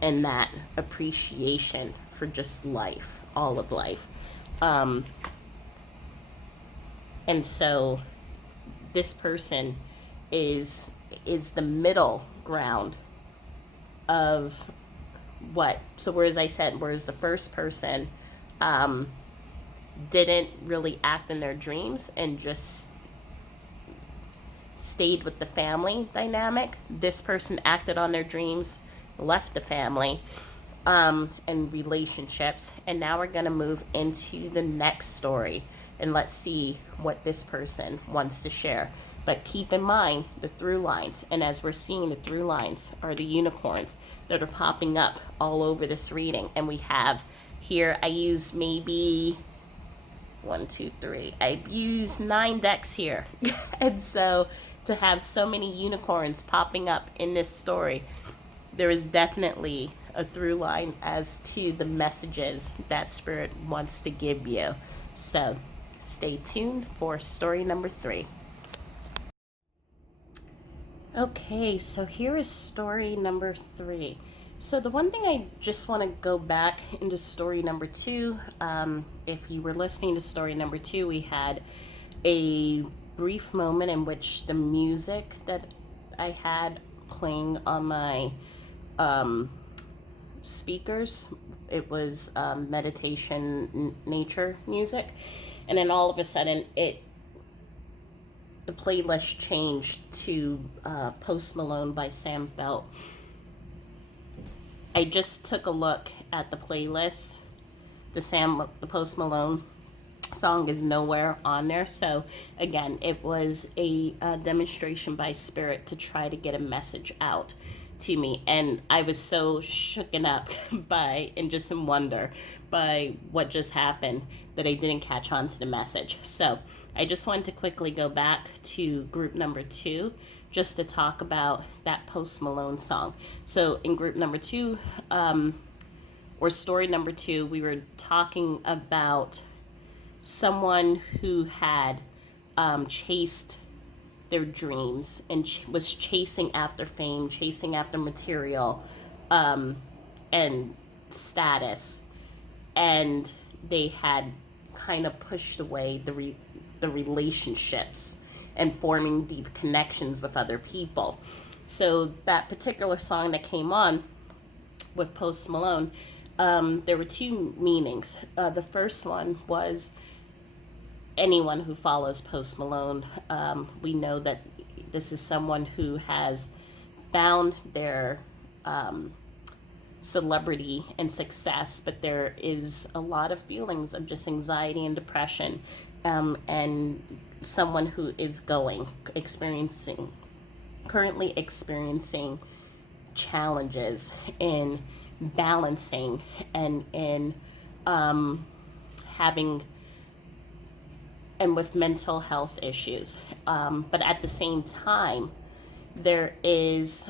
and that appreciation for just life, all of life. Um, and so this person is the middle ground of what. So whereas I said, whereas the first person um, didn't really act in their dreams and just stayed with the family dynamic, this person acted on their dreams, left the family, and relationships. And now we're going to move into the next story and let's see what this person wants to share. But keep in mind the through lines. And as we're seeing, the through lines are the unicorns that are popping up all over this reading. And we have here, I use maybe 1, 2, 3. I've used 9 decks here. And so to have so many unicorns popping up in this story, there is definitely a through line as to the messages that Spirit wants to give you. So stay tuned for story number 3. Okay, so here is story number 3. So the one thing I just want to go back into story number 2. If you were listening to story number 2, we had a brief moment in which the music that I had playing on my speakers, it was meditation nature music, and then all of a sudden the playlist changed to Post Malone by Sam Felt. I just took a look at the playlist. The Post Malone song is nowhere on there. So again, it was a demonstration by Spirit to try to get a message out to me. And I was so shooken up and just in wonder by what just happened that I didn't catch on to the message. So I just wanted to quickly go back to group number 2 just to talk about that Post Malone song. So in group number 2, or story number 2, we were talking about someone who had chased their dreams and was chasing after fame, chasing after material and status, and they had kind of pushed away the relationships and forming deep connections with other people. So that particular song that came on with Post Malone, there were 2 meanings. The first one was anyone who follows Post Malone, we know that this is someone who has found their celebrity and success, but there is a lot of feelings of just anxiety and depression, and someone who is currently experiencing challenges in balancing and in having and with mental health issues. But at the same time, there is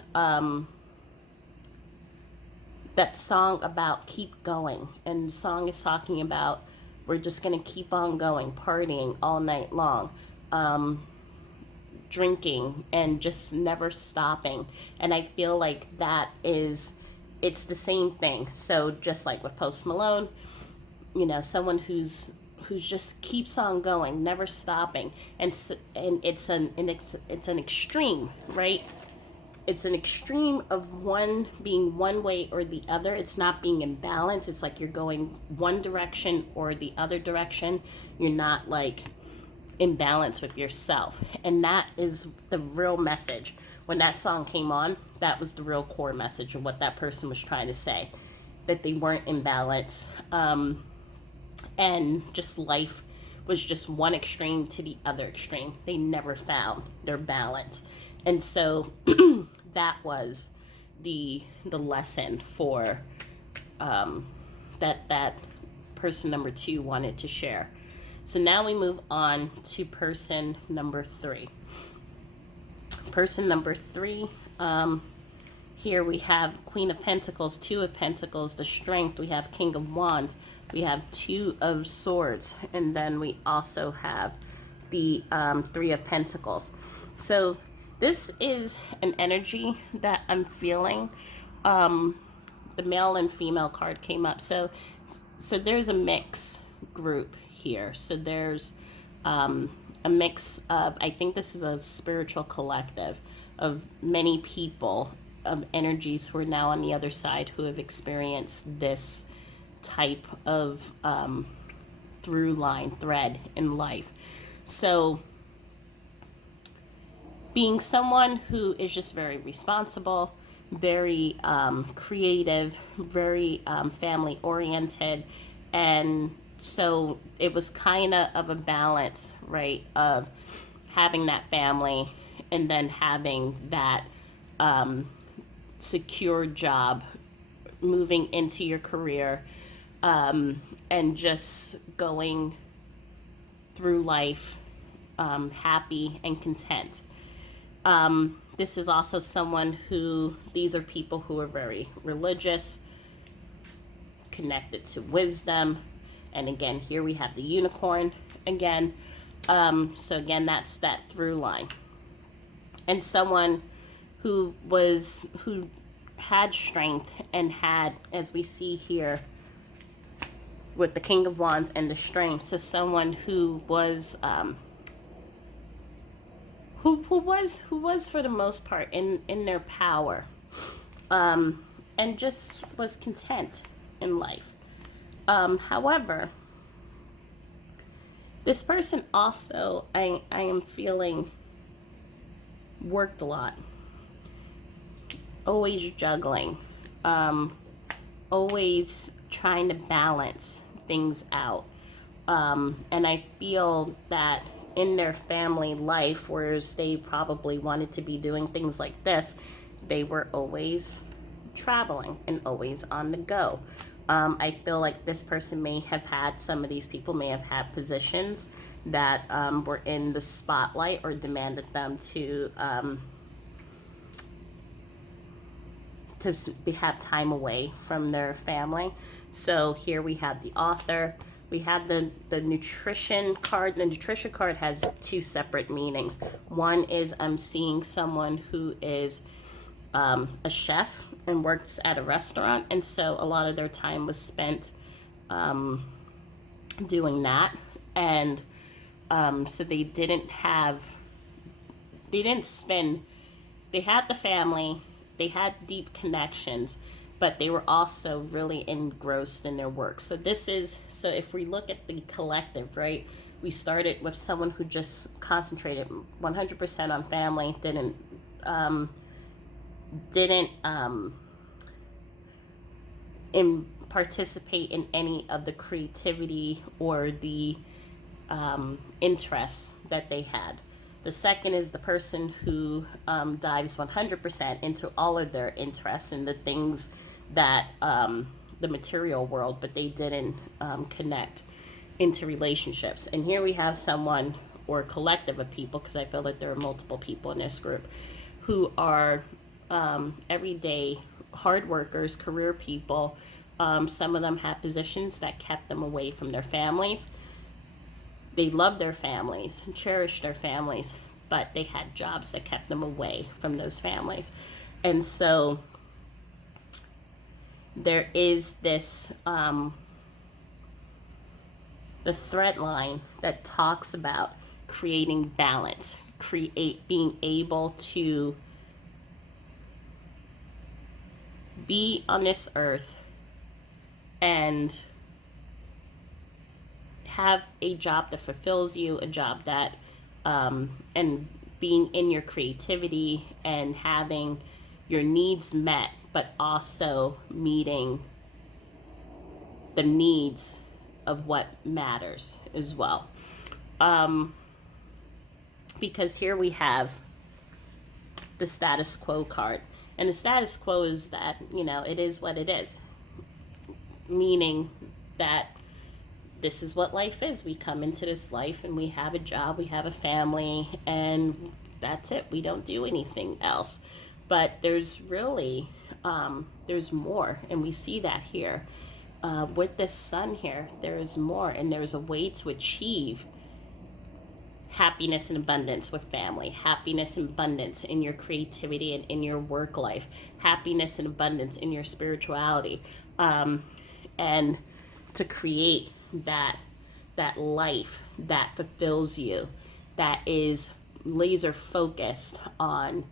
that song about keep going. And the song is talking about we're just going to keep on going, partying all night long, drinking, and just never stopping. And I feel like it's the same thing. So just like with Post Malone, someone who's just keeps on going, never stopping, and it's an extreme, right? It's an extreme of one being one way or the other. It's not being in balance. It's like you're going one direction or the other direction. You're not like in balance with yourself, and that is the real message. When that song came on, that was the real core message of what that person was trying to say, that they weren't in balance. And just life was just one extreme to the other extreme. They never found their balance. And so that was the lesson for that person number 2 wanted to share. So now we move on to person number 3. Person number 3, here we have Queen of Pentacles, 2 of Pentacles, the Strength. We have King of Wands. We have 2 of Swords. And then we also have the 3 of Pentacles. So this is an energy that I'm feeling. The male and female card came up. So So there's a mix group here. So there's a mix of, I think this is a spiritual collective of many people, of energies who are now on the other side who have experienced this type of through line thread in life. So being someone who is just very responsible, very creative, very family oriented. And so it was kind of a balance, right, of having that family and then having that secure job, moving into your career, and just going through life happy and content. This is also someone who, these are people who are very religious, connected to wisdom. And again, here we have the unicorn again. So again, that's that through line. And someone who had strength and had, as we see here, with the King of Wands and the strength. So someone who was who was for the most part in their power, and just was content in life. However, this person also, I am feeling, worked a lot, always juggling, always trying to balance things out. And I feel that in their family life, whereas they probably wanted to be doing things like this, they were always traveling and always on the go. I feel like this person may have had, some of these people may have had positions that were in the spotlight or demanded them to have time away from their family. So here we have the author. We have the nutrition card. The nutrition card has two separate meanings. One is I'm seeing someone who is a chef and works at a restaurant, and so a lot of their time was spent doing that. And so they didn't spend, they had the family, they had deep connections, but they were also really engrossed in their work. So if we look at the collective, right, we started with someone who just concentrated 100% on family, didn't participate in any of the creativity or the interests that they had. The second is the person who dives 100% into all of their interests and the things that the material world, but they didn't connect into relationships. And here we have someone, or a collective of people, because I feel like there are multiple people in this group, who are everyday hard workers, career people. Some of them have positions that kept them away from their families. They loved their families, cherished their families, but they had jobs that kept them away from those families. And so there is this, the thread line that talks about creating balance, being able to be on this earth and have a job that fulfills you, a job that, and being in your creativity and having your needs met, but also meeting the needs of what matters as well. Because here we have the status quo card. And the status quo is that, it is what it is. Meaning that this is what life is. We come into this life and we have a job, we have a family, and that's it. We don't do anything else. But there's really, there's more. And we see that here. With this sun here, there is more. And there's a way to achieve happiness and abundance with family, happiness and abundance in your creativity and in your work life, happiness and abundance in your spirituality. And to create that life that fulfills you, that is laser focused on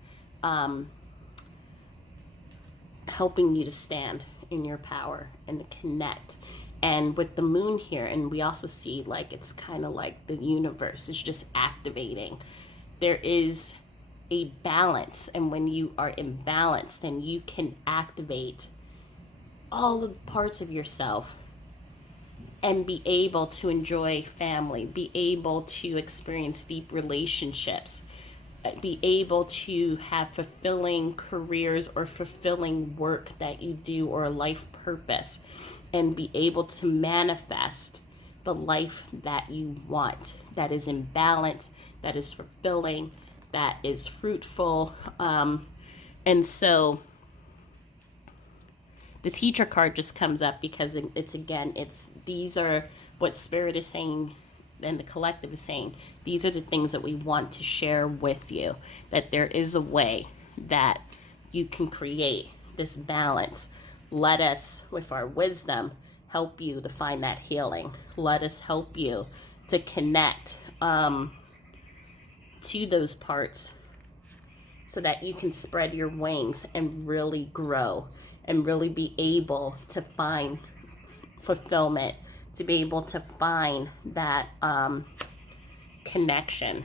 helping you to stand in your power and to connect. And with the moon here, and we also see like it's kind of like the universe is just activating. There is a balance, and when you are imbalanced, then you can activate all the parts of yourself and be able to enjoy family, be able to experience deep relationships, be able to have fulfilling careers or fulfilling work that you do, or a life purpose, and be able to manifest the life that you want, that is in balance, that is fulfilling, that is fruitful. And so the teacher card just comes up because it's these are what spirit is saying and the collective is saying. These are the things that we want to share with you, that there is a way that you can create this balance. Let us, with our wisdom, help you to find that healing. Let us help you to connect to those parts so that you can spread your wings and really grow and really be able to find fulfillment, to be able to find that connection.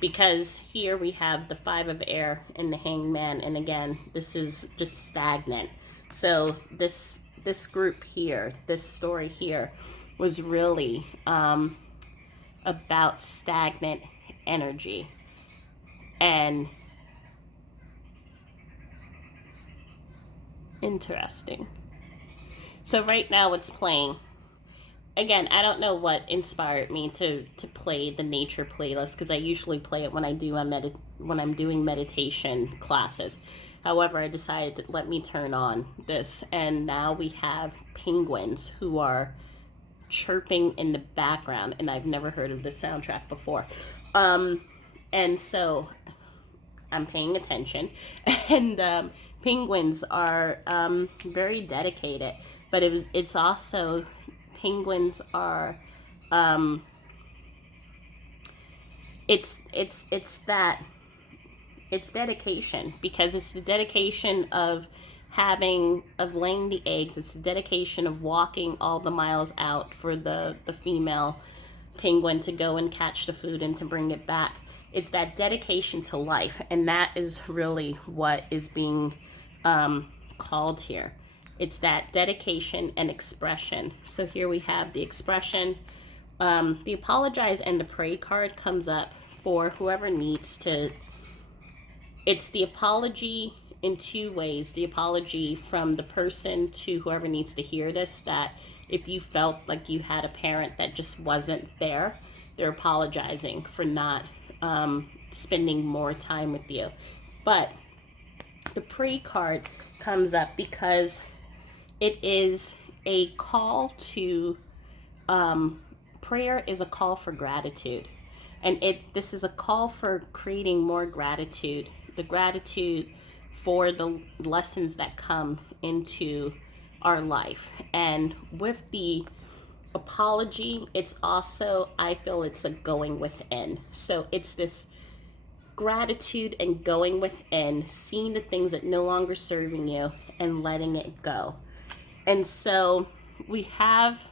Because here we have the Five of Air and the Hanged Man, and again, this is just stagnant. So this group here, this story here, was really about stagnant energy. And interesting. So right now it's playing. Again, I don't know what inspired me to play the nature playlist, because I usually play it when I'm doing meditation classes. However, I decided to let me turn on this, and now we have penguins who are chirping in the background, and I've never heard of this soundtrack before. And so I'm paying attention, and penguins are very dedicated, but it's also penguins are it's dedication, because it's the dedication of laying the eggs. It's the dedication of walking all the miles out for the female penguin to go and catch the food and to bring it back. It's that dedication to life, and that is really what is being called here. It's that dedication and expression. So here we have the expression. The apologize and the pray card comes up for whoever needs to. It's the apology in two ways. The apology from the person to whoever needs to hear this, that if you felt like you had a parent that just wasn't there, they're apologizing for not spending more time with you. But the pray card comes up because it is a call to prayer is a call for gratitude, and this is a call for creating more gratitude, the gratitude for the lessons that come into our life. And with the apology, it's also, I feel it's a going within. So it's this gratitude and going within, seeing the things that no longer serving you and letting it go. And so we have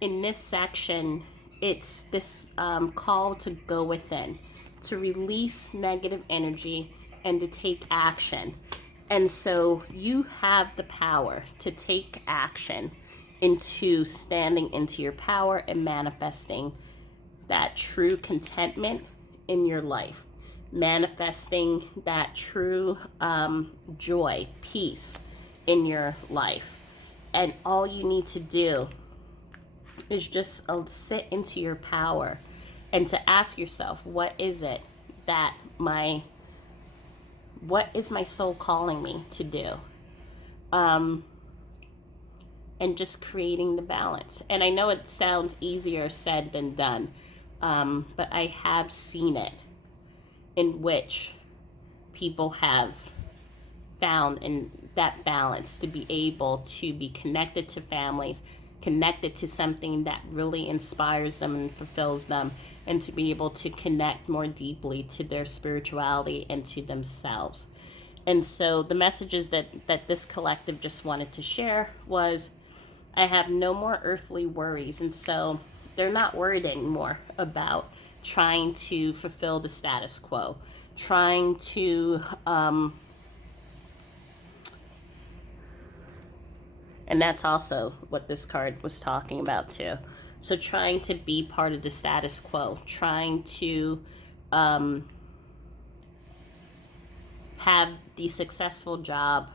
in this section, it's this call to go within, to release negative energy and to take action. And so you have the power to take action into standing into your power and manifesting that true contentment in your life, manifesting that true joy, peace in your life. And all you need to do is just sit into your power and to ask yourself, what is my soul calling me to do? And just creating the balance. And I know it sounds easier said than done, but I have seen it in which people have found in that balance, to be able to be connected to families, connected to something that really inspires them and fulfills them, and to be able to connect more deeply to their spirituality and to themselves. And so the messages that this collective just wanted to share was, I have no more earthly worries. And so they're not worried anymore about trying to fulfill the status quo, trying to, and that's also what this card was talking about too. So trying to be part of the status quo, trying to have the successful job,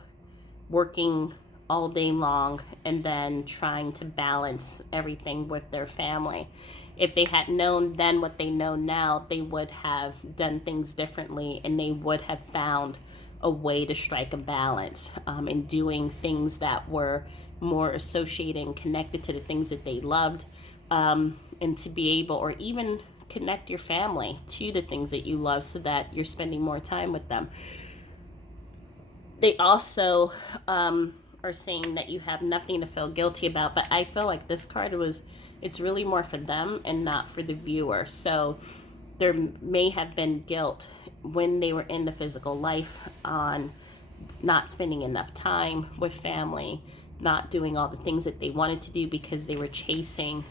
working all day long, and then trying to balance everything with their family. If they had known then what they know now, they would have done things differently, and they would have found a way to strike a balance in doing things that were more associated and connected to the things that they loved, and to be able, or even connect your family to the things that you love so that you're spending more time with them. They also are saying that you have nothing to feel guilty about, but I feel like this card it's really more for them and not for the viewer. So there may have been guilt when they were in the physical life on not spending enough time with family, not doing all the things that they wanted to do because they were chasing,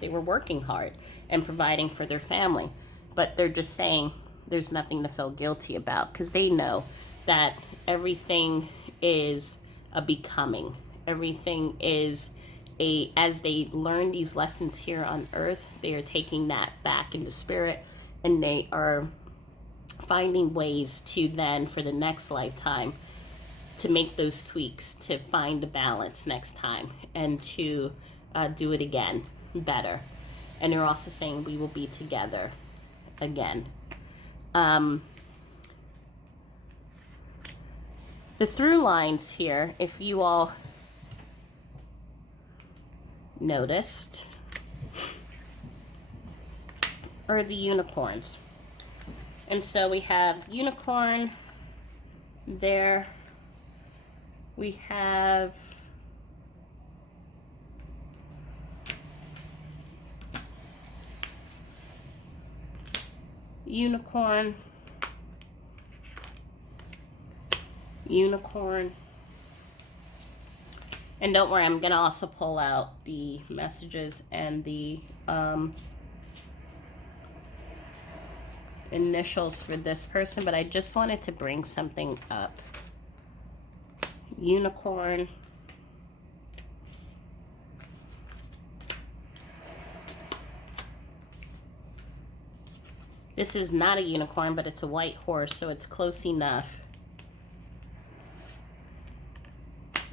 they were working hard and providing for their family. But they're just saying there's nothing to feel guilty about, because they know that everything is a becoming. Everything is as they learn these lessons here on earth, they are taking that back into spirit, and they are finding ways to then, for the next lifetime, to make those tweaks, to find a balance next time, and to do it again better. And they're also saying we will be together again. The through lines here, if you all noticed, are the unicorns. And so we have unicorn there. We have unicorn, unicorn. And don't worry, I'm going to also pull out the messages and the initials for this person, but I just wanted to bring something up. Unicorn. This is not a unicorn, but it's a white horse, so it's close enough.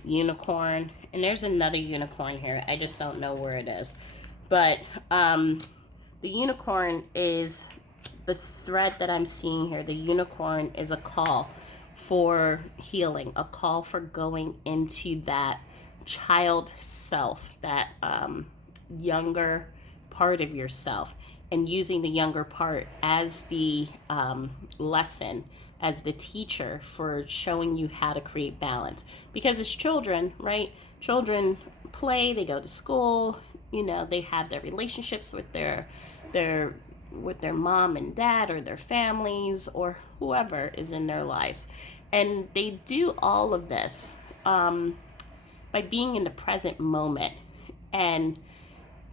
Unicorn. And there's another unicorn here. I just don't know where it is. But the unicorn is the thread that I'm seeing here. The unicorn is a call for healing, a call for going into that child self, that younger part of yourself, and using the younger part as the lesson, as the teacher for showing you how to create balance. Because as children, right? Children play, they go to school, you know, they have their relationships with their mom and dad, or their families, or whoever is in their lives. And they do all of this by being in the present moment. And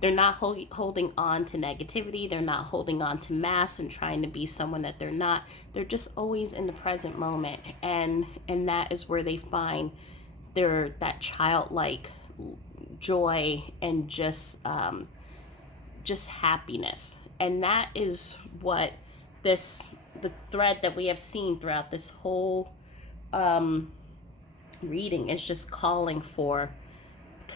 they're not holding on to negativity. They're not holding on to masks and trying to be someone that they're not. They're just always in the present moment. And that is where they find that childlike joy and just happiness. And that is what the thread that we have seen throughout this whole reading is just calling for.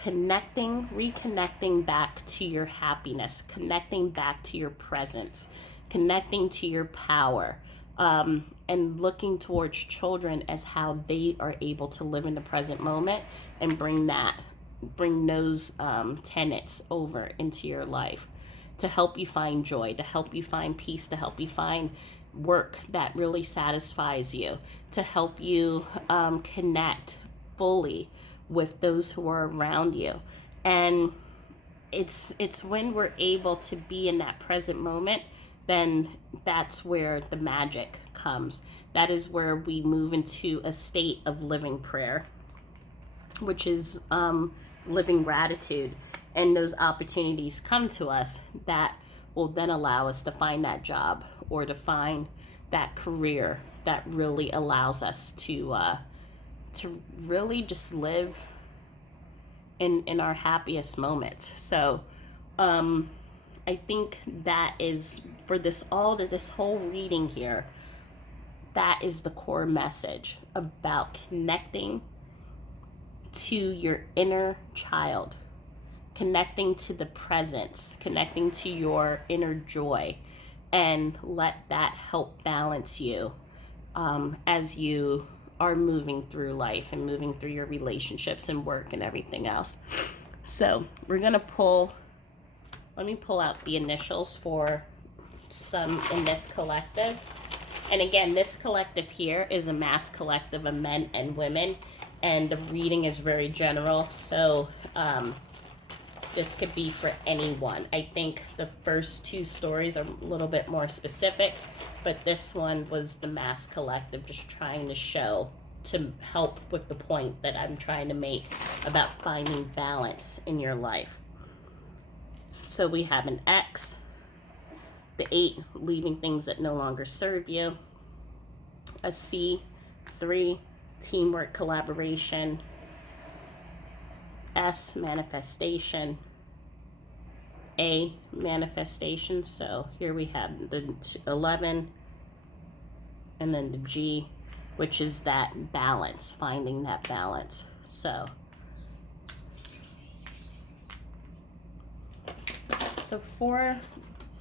Reconnecting back to your happiness, connecting back to your presence, connecting to your power, and looking towards children as how they are able to live in the present moment and bring those tenets over into your life to help you find joy, to help you find peace, to help you find work that really satisfies you, to help you connect fully with those who are around you. And it's when we're able to be in that present moment, then that's where the magic comes. That is where we move into a state of living prayer, which is living gratitude. And those opportunities come to us that will then allow us to find that job or to find that career that really allows us to really just live in our happiest moments. So I think that is for this whole reading here, that is the core message about connecting to your inner child, connecting to the presence, connecting to your inner joy, and let that help balance you as you are moving through life and moving through your relationships and work and everything else. So we're going to let me pull out the initials for some in this collective. And again, this collective here is a mass collective of men and women, and the reading is very general. So this could be for anyone. I think the first two stories are a little bit more specific, but this one was the mass collective, just trying to show, to help with the point that I'm trying to make about finding balance in your life. So we have an X, the 8, leaving things that no longer serve you, a C, 3, teamwork, collaboration, S, manifestation, A, manifestation. So here we have the 11, and then the G, which is that balance, finding that balance. So for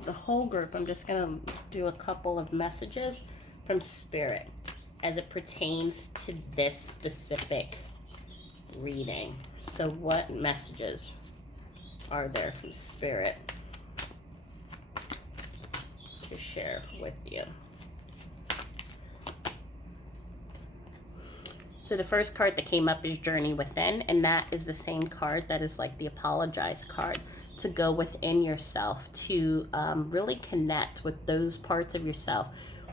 the whole group, I'm just going to do a couple of messages from Spirit as it pertains to this specific reading. So what messages are there from Spirit to share with you? So the first card that came up is Journey Within, and that is the same card that is like the Apologize card, to go within yourself, to really connect with those parts of yourself.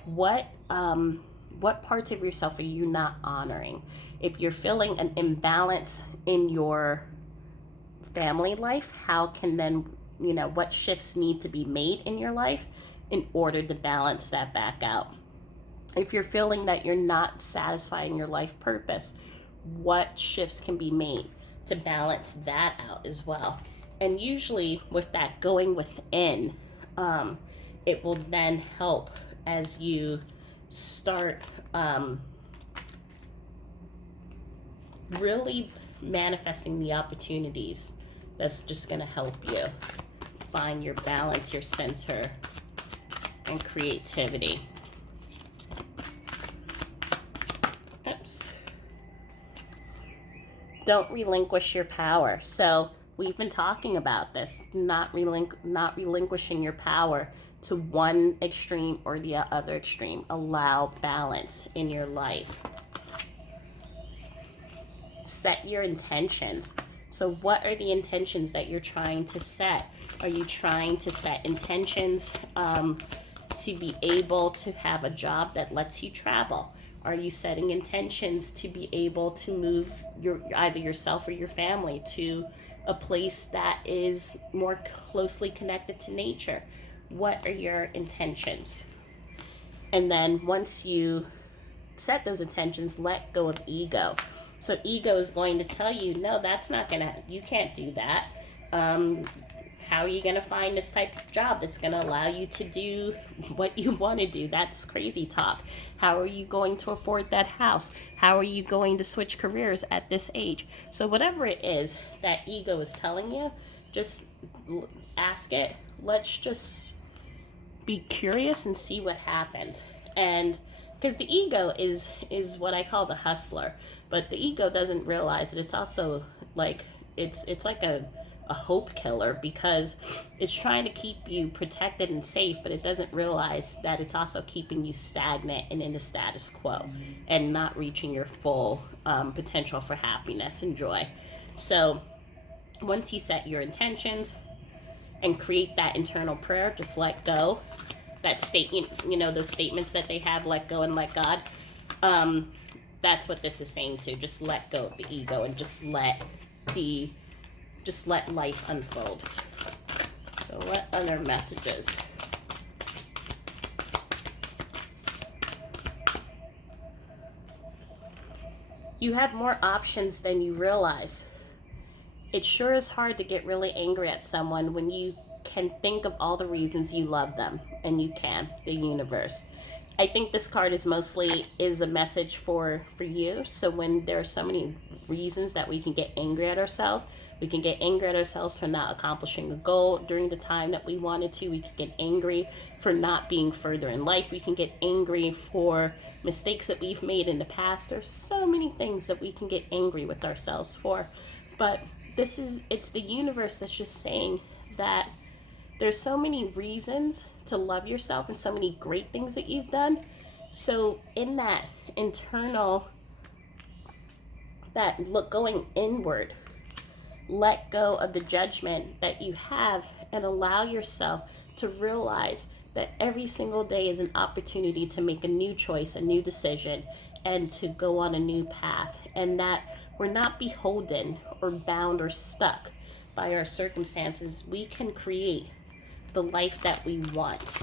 What parts of yourself are you not honoring? If you're feeling an imbalance in your family life, how can then, what shifts need to be made in your life in order to balance that back out? If you're feeling that you're not satisfying your life purpose, what shifts can be made to balance that out as well? And usually with that going within, it will then help as you start really manifesting the opportunities. That's just going to help you find your balance, your center, and creativity. Oops. Don't relinquish your power. So we've been talking about this, not relinquishing your power to one extreme or the other extreme. Allow balance in your life. Set your intentions. So what are the intentions that you're trying to set? Are you trying to set intentions to be able to have a job that lets you travel? Are you setting intentions to be able to move either yourself or your family to a place that is more closely connected to nature? What are your intentions? And then once you set those intentions, let go of ego. So ego is going to tell you, no, that's not gonna, you can't do that. How are you going to find this type of job that's going to allow you to do what you want to do? That's crazy talk. How are you going to afford that house? How are you going to switch careers at this age? So whatever it is that ego is telling you, just ask it. Let's just be curious and see what happens. And because the ego is what I call the hustler, but the ego doesn't realize that it's also like it's like a a hope killer, because it's trying to keep you protected and safe, but it doesn't realize that it's also keeping you stagnant and in the status quo and not reaching your full potential for happiness and joy. So once you set your intentions and create that internal prayer, just let go. That statement, those statements that they have, let go and let God. Um, that's what this is saying too. Just let go of the ego and the just let life unfold. So what other messages? You have more options than you realize. It sure is hard to get really angry at someone when you can think of all the reasons you love them, and you can, the universe. I think this card is a message for you. So when there are so many reasons that we can get angry at ourselves, we can get angry at ourselves for not accomplishing a goal during the time that we wanted to. We can get angry for not being further in life. We can get angry for mistakes that we've made in the past. There's so many things that we can get angry with ourselves for. But it's the universe that's just saying that there's so many reasons to love yourself and so many great things that you've done. So in that internal, that look, going inward, let go of the judgment that you have and allow yourself to realize that every single day is an opportunity to make a new choice, a new decision, and to go on a new path. And that we're not beholden or bound or stuck by our circumstances. We can create the life that we want.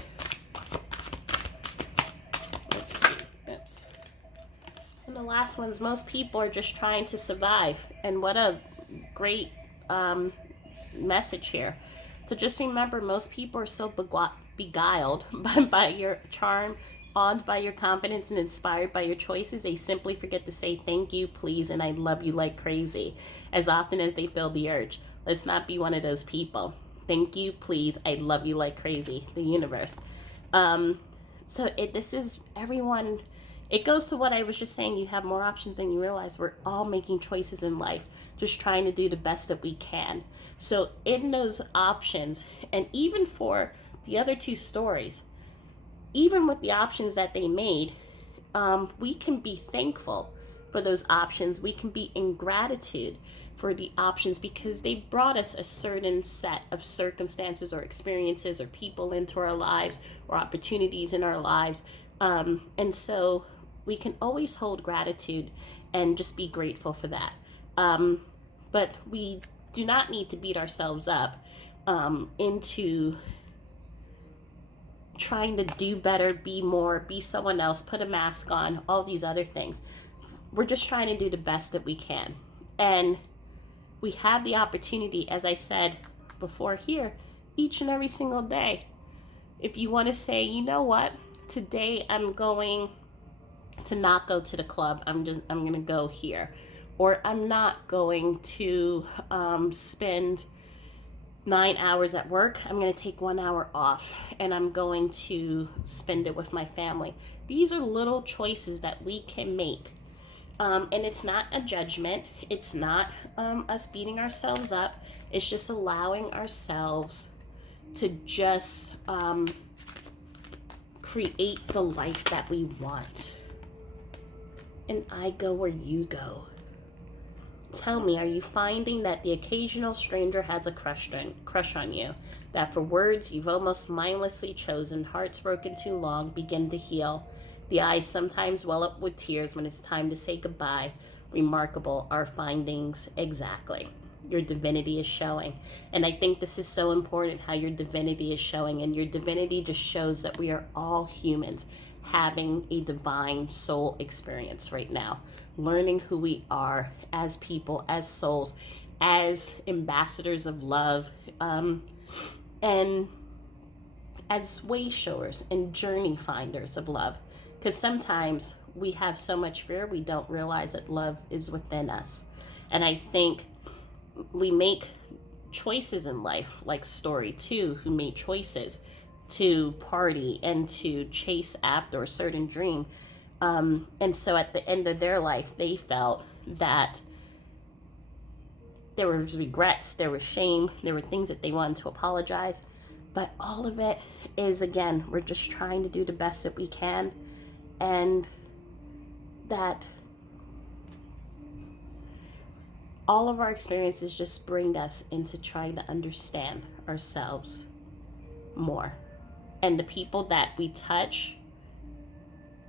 Let's see. Oops. And the last one's, most people are just trying to survive. And what a great message here. So just remember, most people are so beguiled by your charm, awed by your confidence, and inspired by your choices, they simply forget to say thank you, please, and I love you like crazy as often as they feel the urge. Let's not be one of those people. Thank you, please, I love you like crazy. The universe. This is everyone. It goes to what I was just saying. You have more options than you realize. We're all making choices in life, just trying to do the best that we can. So in those options, and even for the other two stories, even with the options that they made, we can be thankful for those options. We can be in gratitude for the options because they brought us a certain set of circumstances or experiences or people into our lives or opportunities in our lives. And so we can always hold gratitude and just be grateful for that. But we do not need to beat ourselves up into trying to do better, be more, be someone else, put a mask on, all these other things. We're just trying to do the best that we can. And we have the opportunity, as I said before here, each and every single day. If you want to say, you know what, today I'm going to not go to the club. I'm going to go here. Or I'm not going to spend 9 hours at work. I'm going to take 1 hour off and I'm going to spend it with my family. These are little choices that we can make. And it's not a judgment. It's not us beating ourselves up. It's just allowing ourselves to just create the life that we want. And I go where you go. Tell me, are you finding that the occasional stranger has a crush on you? That for words you've almost mindlessly chosen, hearts broken too long, begin to heal? The eyes sometimes well up with tears when it's time to say goodbye. Remarkable, our findings exactly. Your divinity is showing. And I think this is so important, how your divinity is showing. And your divinity just shows that we are all humans having a divine soul experience right now, learning who we are as people, as souls, as ambassadors of love, and as way showers and journey finders of love. Because sometimes we have so much fear, we don't realize that love is within us. And I think we make choices in life, like Story 2, who made choices to party and to chase after a certain dream. And so at the end of their life, they felt that there was regrets, there was shame, there were things that they wanted to apologize. But all of it is, again, we're just trying to do the best that we can. And that all of our experiences just bring us into trying to understand ourselves more. And the people that we touch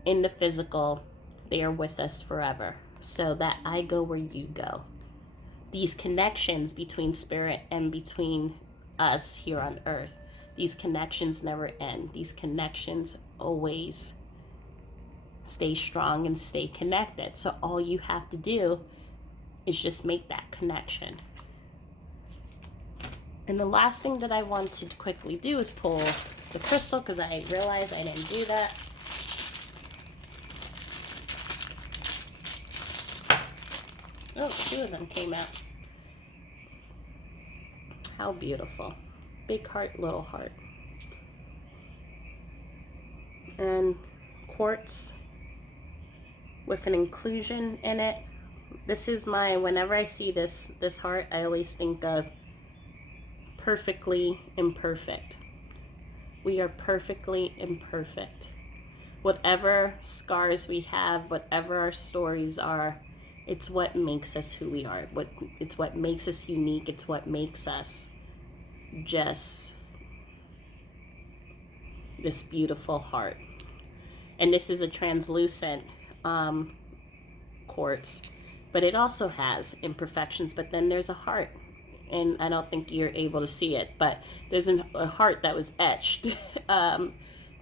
in the physical, they are with us forever. So that I go where you go. These connections between spirit and between us here on earth, these connections never end. These connections always stay strong and stay connected. So all you have to do is just make that connection. And the last thing that I want to quickly do is pull the crystal, because I realized I didn't do that. Oh, two of them came out. How beautiful. Big heart, little heart. And quartz with an inclusion in it. This is my, whenever I see this heart, I always think of perfectly imperfect. We are perfectly imperfect. Whatever scars we have, whatever our stories are, it's what makes us who we are. It's what makes us unique. It's what makes us just this beautiful heart. And this is a translucent quartz, but it also has imperfections. But then there's a heart, and I don't think you're able to see it, but there's a heart that was etched.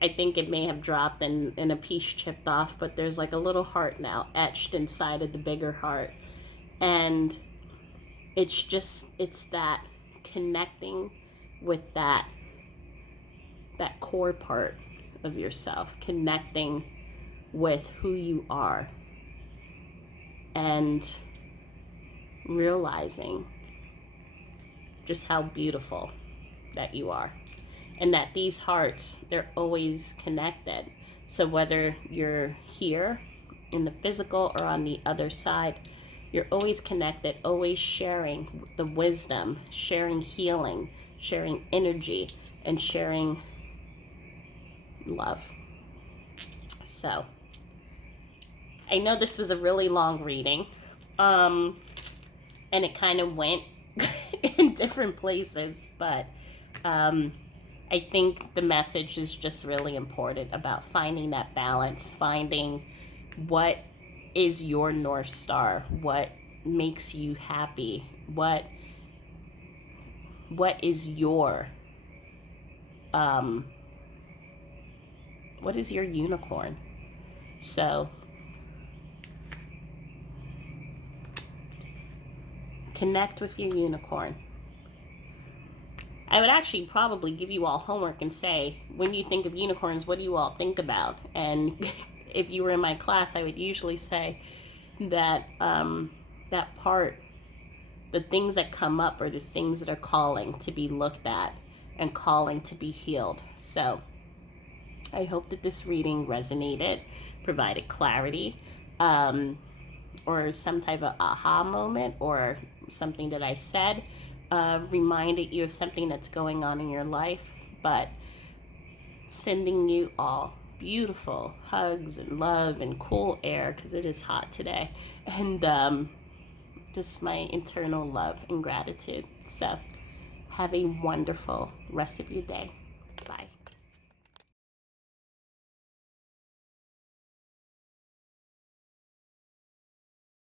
I think it may have dropped and a piece chipped off, but there's like a little heart now etched inside of the bigger heart. And it's that connecting with that core part of yourself, connecting with who you are and realizing just how beautiful that you are. And that these hearts, they're always connected. So whether you're here in the physical or on the other side, you're always connected, always sharing the wisdom, sharing healing, sharing energy, and sharing love. So I know this was a really long reading, and it kind of went in different places, but I think the message is just really important about finding that balance, finding what is your North Star, what makes you happy, what is your what is your unicorn. So connect with your unicorn. I would actually probably give you all homework and say, when you think of unicorns, what do you all think about? And if you were in my class, I would usually say that that part, the things that come up are the things that are calling to be looked at and calling to be healed. So I hope that this reading resonated, provided clarity, or some type of aha moment, or something that I said reminded you of something that's going on in your life. But sending you all beautiful hugs and love and cool air, because it is hot today, and just my internal love and gratitude. So have a wonderful rest of your day. Bye.